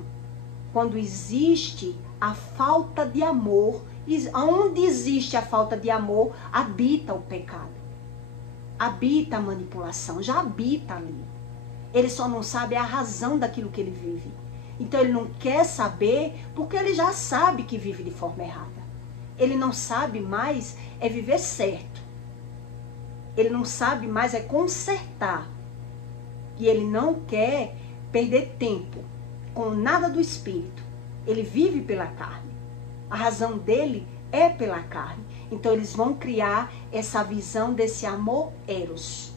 Quando existe a falta de amor, onde existe a falta de amor, habita o pecado. Habita a manipulação, já habita ali. Ele só não sabe a razão daquilo que ele vive. Então ele não quer saber, porque ele já sabe que vive de forma errada. Ele não sabe mais é viver certo. Ele não sabe mais é consertar. E ele não quer perder tempo com nada do espírito. Ele vive pela carne. A razão dele é pela carne. Então eles vão criar essa visão desse amor eros.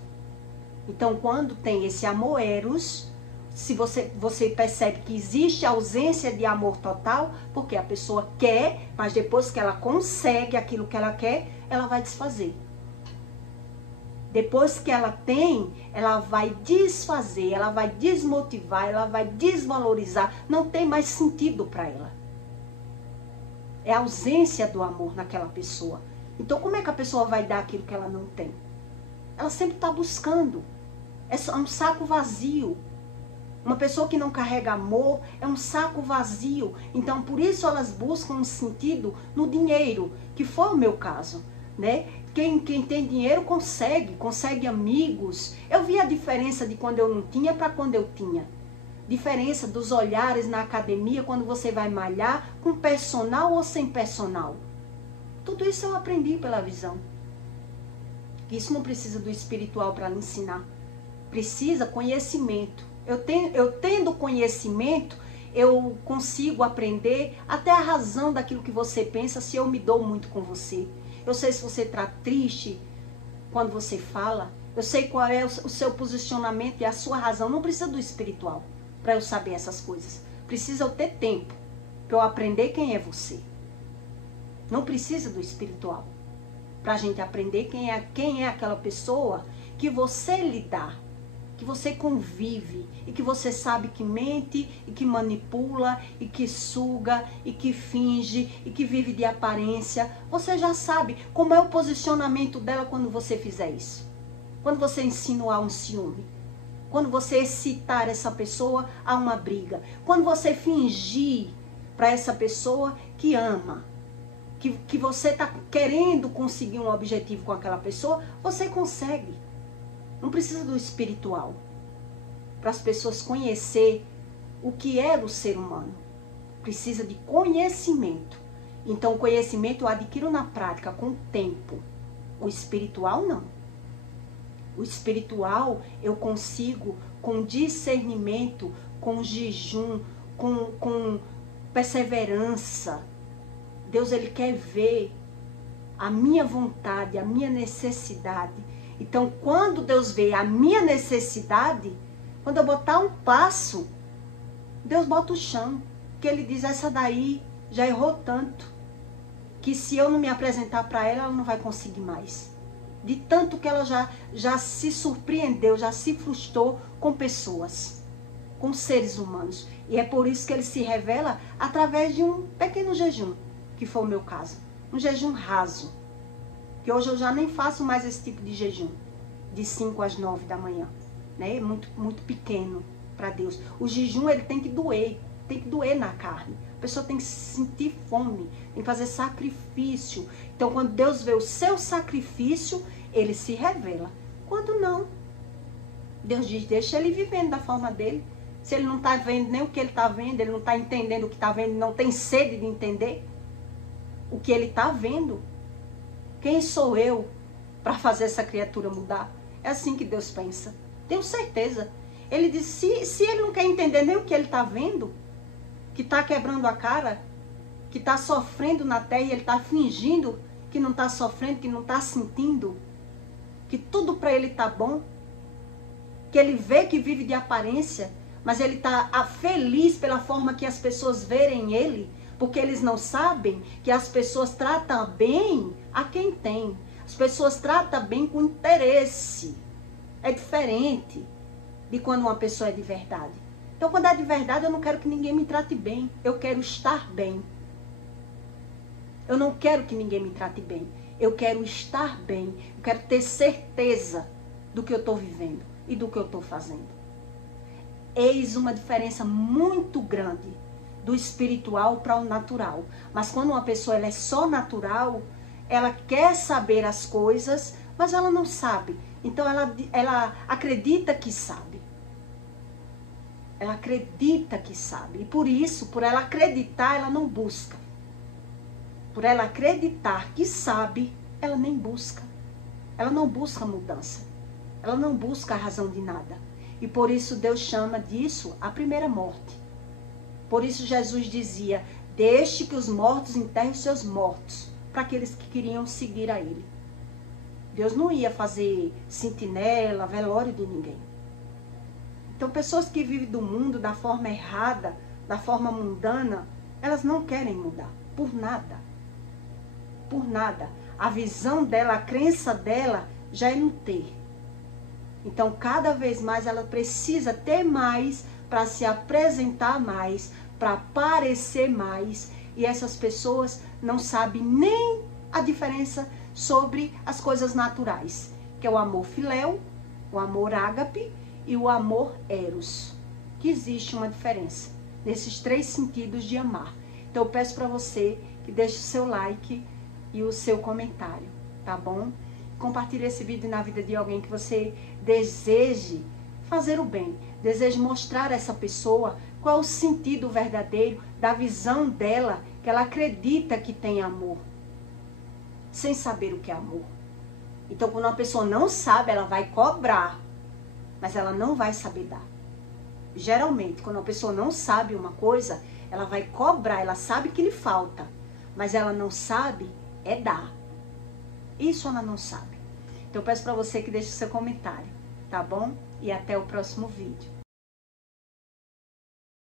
Então quando tem esse amor eros, se você percebe que existe ausência de amor total, porque a pessoa quer, mas depois que ela consegue aquilo que ela quer, ela vai desfazer. Depois que ela tem, ela vai desfazer, ela vai desmotivar, ela vai desvalorizar, não tem mais sentido para ela. É a ausência do amor naquela pessoa. Então como é que a pessoa vai dar aquilo que ela não tem? Ela sempre está buscando. É um saco vazio. Uma pessoa que não carrega amor é um saco vazio. Então, por isso elas buscam um sentido no dinheiro, que foi o meu caso, né? Quem tem dinheiro consegue amigos. Eu vi a diferença de quando eu não tinha para quando eu tinha. Diferença dos olhares na academia, quando você vai malhar, com personal ou sem personal. Tudo isso eu aprendi pela visão. Isso não precisa do espiritual para lhe ensinar. Precisa conhecimento. Eu tendo conhecimento, eu consigo aprender até a razão daquilo que você pensa, se eu me dou muito com você. Eu sei se você está triste quando você fala. Eu sei qual é o seu posicionamento e a sua razão. Não precisa do espiritual para eu saber essas coisas. Precisa eu ter tempo para eu aprender quem é você. Não precisa do espiritual para a gente aprender quem é aquela pessoa que você lidar, que você convive e que você sabe que mente e que manipula e que suga e que finge e que vive de aparência. Você já sabe como é o posicionamento dela quando você fizer isso. Quando você insinuar um ciúme. Quando você excitar essa pessoa a uma briga. Quando você fingir para essa pessoa que ama. Que você está querendo conseguir um objetivo com aquela pessoa, você consegue. Não precisa do espiritual. Para as pessoas conhecer o que é o ser humano. Precisa de conhecimento. Então, o conhecimento eu adquiro na prática, com o tempo. O espiritual, não. O espiritual eu consigo com discernimento, com jejum, com perseverança. Deus, Ele quer ver a minha vontade, a minha necessidade. Então, quando Deus vê a minha necessidade, quando eu botar um passo, Deus bota o chão. Porque Ele diz, essa daí já errou tanto, que se eu não me apresentar para ela, ela não vai conseguir mais. De tanto que ela já se surpreendeu, já se frustrou com pessoas, com seres humanos. E é por isso que Ele se revela através de um pequeno jejum, que foi o meu caso. Um jejum raso. Que hoje eu já nem faço mais esse tipo de jejum. De 5 às 9 da manhã. Né? Muito, muito pequeno para Deus. O jejum, ele tem que doer. Tem que doer na carne. A pessoa tem que sentir fome. Tem que fazer sacrifício. Então, quando Deus vê o seu sacrifício, Ele se revela. Quando não, Deus diz, deixa ele vivendo da forma dele. Se ele não está vendo nem o que ele está vendo, ele não está entendendo o que está vendo, não tem sede de entender o que ele está vendo. Quem sou eu para fazer essa criatura mudar? É assim que Deus pensa. Tenho certeza. Ele diz, se ele não quer entender nem o que ele está vendo, que está quebrando a cara, que está sofrendo na terra e ele está fingindo que não está sofrendo, que não está sentindo, que tudo para ele está bom, que ele vê que vive de aparência, mas ele está feliz pela forma que as pessoas verem ele, porque eles não sabem que as pessoas tratam bem a quem tem. As pessoas tratam bem com interesse. É diferente de quando uma pessoa é de verdade. Então, quando é de verdade, eu não quero que ninguém me trate bem. Eu quero estar bem. Eu não quero que ninguém me trate bem. Eu quero estar bem. Eu quero ter certeza do que eu estou vivendo e do que eu estou fazendo. Eis uma diferença muito grande do espiritual para o natural. Mas quando uma pessoa ela é só natural, ela quer saber as coisas, mas ela não sabe. Então ela acredita que sabe. Ela acredita que sabe. E por isso, por ela acreditar, ela não busca. Por ela acreditar que sabe, ela nem busca. Ela não busca mudança. Ela não busca a razão de nada. E por isso Deus chama disso a primeira morte. Por isso Jesus dizia, deixe que os mortos enterrem os seus mortos, para aqueles que queriam seguir a Ele. Deus não ia fazer sentinela, velório de ninguém. Então pessoas que vivem do mundo da forma errada, da forma mundana, elas não querem mudar, por nada. Por nada. A visão dela, a crença dela já é não ter. Então cada vez mais ela precisa ter mais para se apresentar mais, para parecer mais. E essas pessoas não sabem nem a diferença sobre as coisas naturais, que é o amor filéu, o amor ágape e o amor eros. Que existe uma diferença nesses 3 sentidos de amar. Então eu peço para você que deixe o seu like e o seu comentário, tá bom? Compartilhe esse vídeo na vida de alguém que você deseje fazer o bem, deseje mostrar a essa pessoa qual é o sentido verdadeiro da visão dela, que ela acredita que tem amor, sem saber o que é amor. Então, quando uma pessoa não sabe, ela vai cobrar, mas ela não vai saber dar. Geralmente, quando uma pessoa não sabe uma coisa, ela vai cobrar, ela sabe que lhe falta, mas ela não sabe é dar. Isso ela não sabe. Então, eu peço para você que deixe seu comentário, tá bom? E até o próximo vídeo.